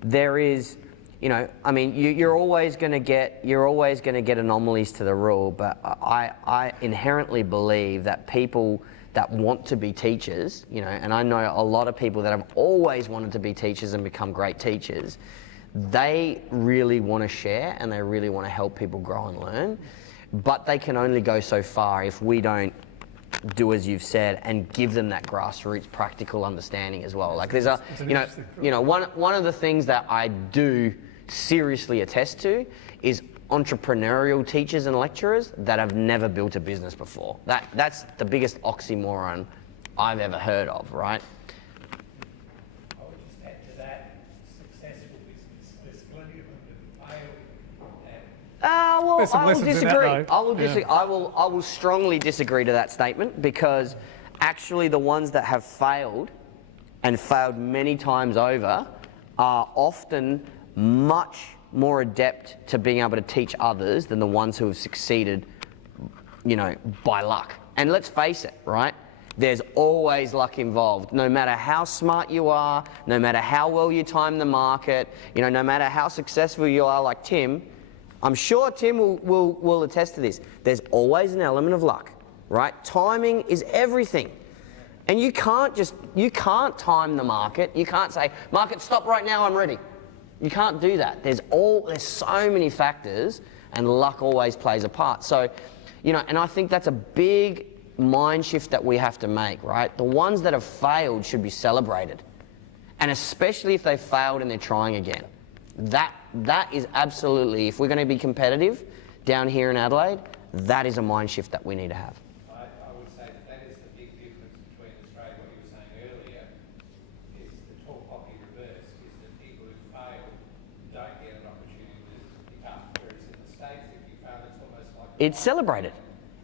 there is, you know, I mean, you're always going to get anomalies to the rule, but I inherently believe that people that want to be teachers, you know, and I know a lot of people that have always wanted to be teachers and become great teachers, they really want to share and they really want to help people grow and learn, but they can only go so far if we don't do as you've said and give them that grassroots practical understanding as well. Like there's a, one of the things that I do seriously attest to is entrepreneurial teachers and lecturers that have never built a business before. That's the biggest oxymoron I've ever heard of, right? I would just add to that, successful business, there's plenty of them that fail. Well, There's some I will lessons in that, disagree. though. I will Yeah. disagree. I will strongly disagree to that statement, because actually the ones that have failed and failed many times over are often much more adept to being able to teach others than the ones who have succeeded, you know, by luck. And let's face it, right? There's always luck involved. No matter how smart you are, no matter how well you time the market, you know, no matter how successful you are like Tim, I'm sure Tim will attest to this. There's always an element of luck, right? Timing is everything. And you can't time the market. You can't say, market, stop right now, I'm ready. You can't do that. There's so many factors, and luck always plays a part. So, you know, and I think that's a big mind shift that we have to make, right? The ones that have failed should be celebrated. And especially if they've failed and they're trying again. That is absolutely, if we're going to be competitive down here in Adelaide, that is a mind shift that we need to have. I would say that is the big difference between Australia, what you were saying earlier, is the tall poppy reverse, is that people who fail don't get an opportunity to pick up. Whereas in the States, if you fail, it's almost like... It's celebrated.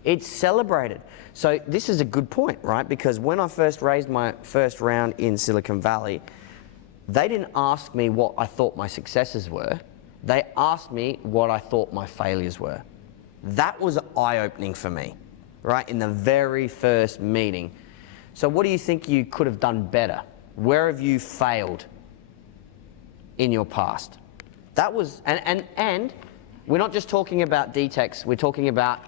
It's celebrated. So this is a good point, right? Because when I first raised my first round in Silicon Valley, they didn't ask me what I thought my successes were. They asked me what I thought my failures were. That was eye-opening for me, right? In the very first meeting. So what do you think you could have done better? Where have you failed in your past? That was, and we're not just talking about Dtex, we're talking about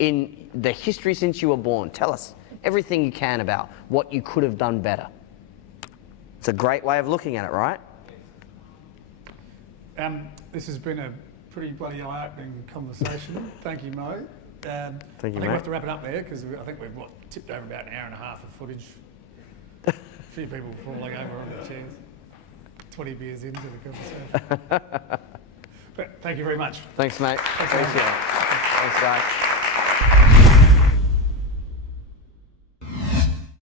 in the history since you were born. Tell us everything you can about what you could have done better. It's a great way of looking at it, right? This has been a pretty bloody eye-opening conversation. Thank you, Mo. Thank you, I think we mate. have to wrap it up there, because I think we've tipped over about an hour and a half of footage. A few people falling over on their chairs. 20 beers into the conversation. But thank you very much. Thanks, mate. Thanks, Appreciate it. Thanks, guys.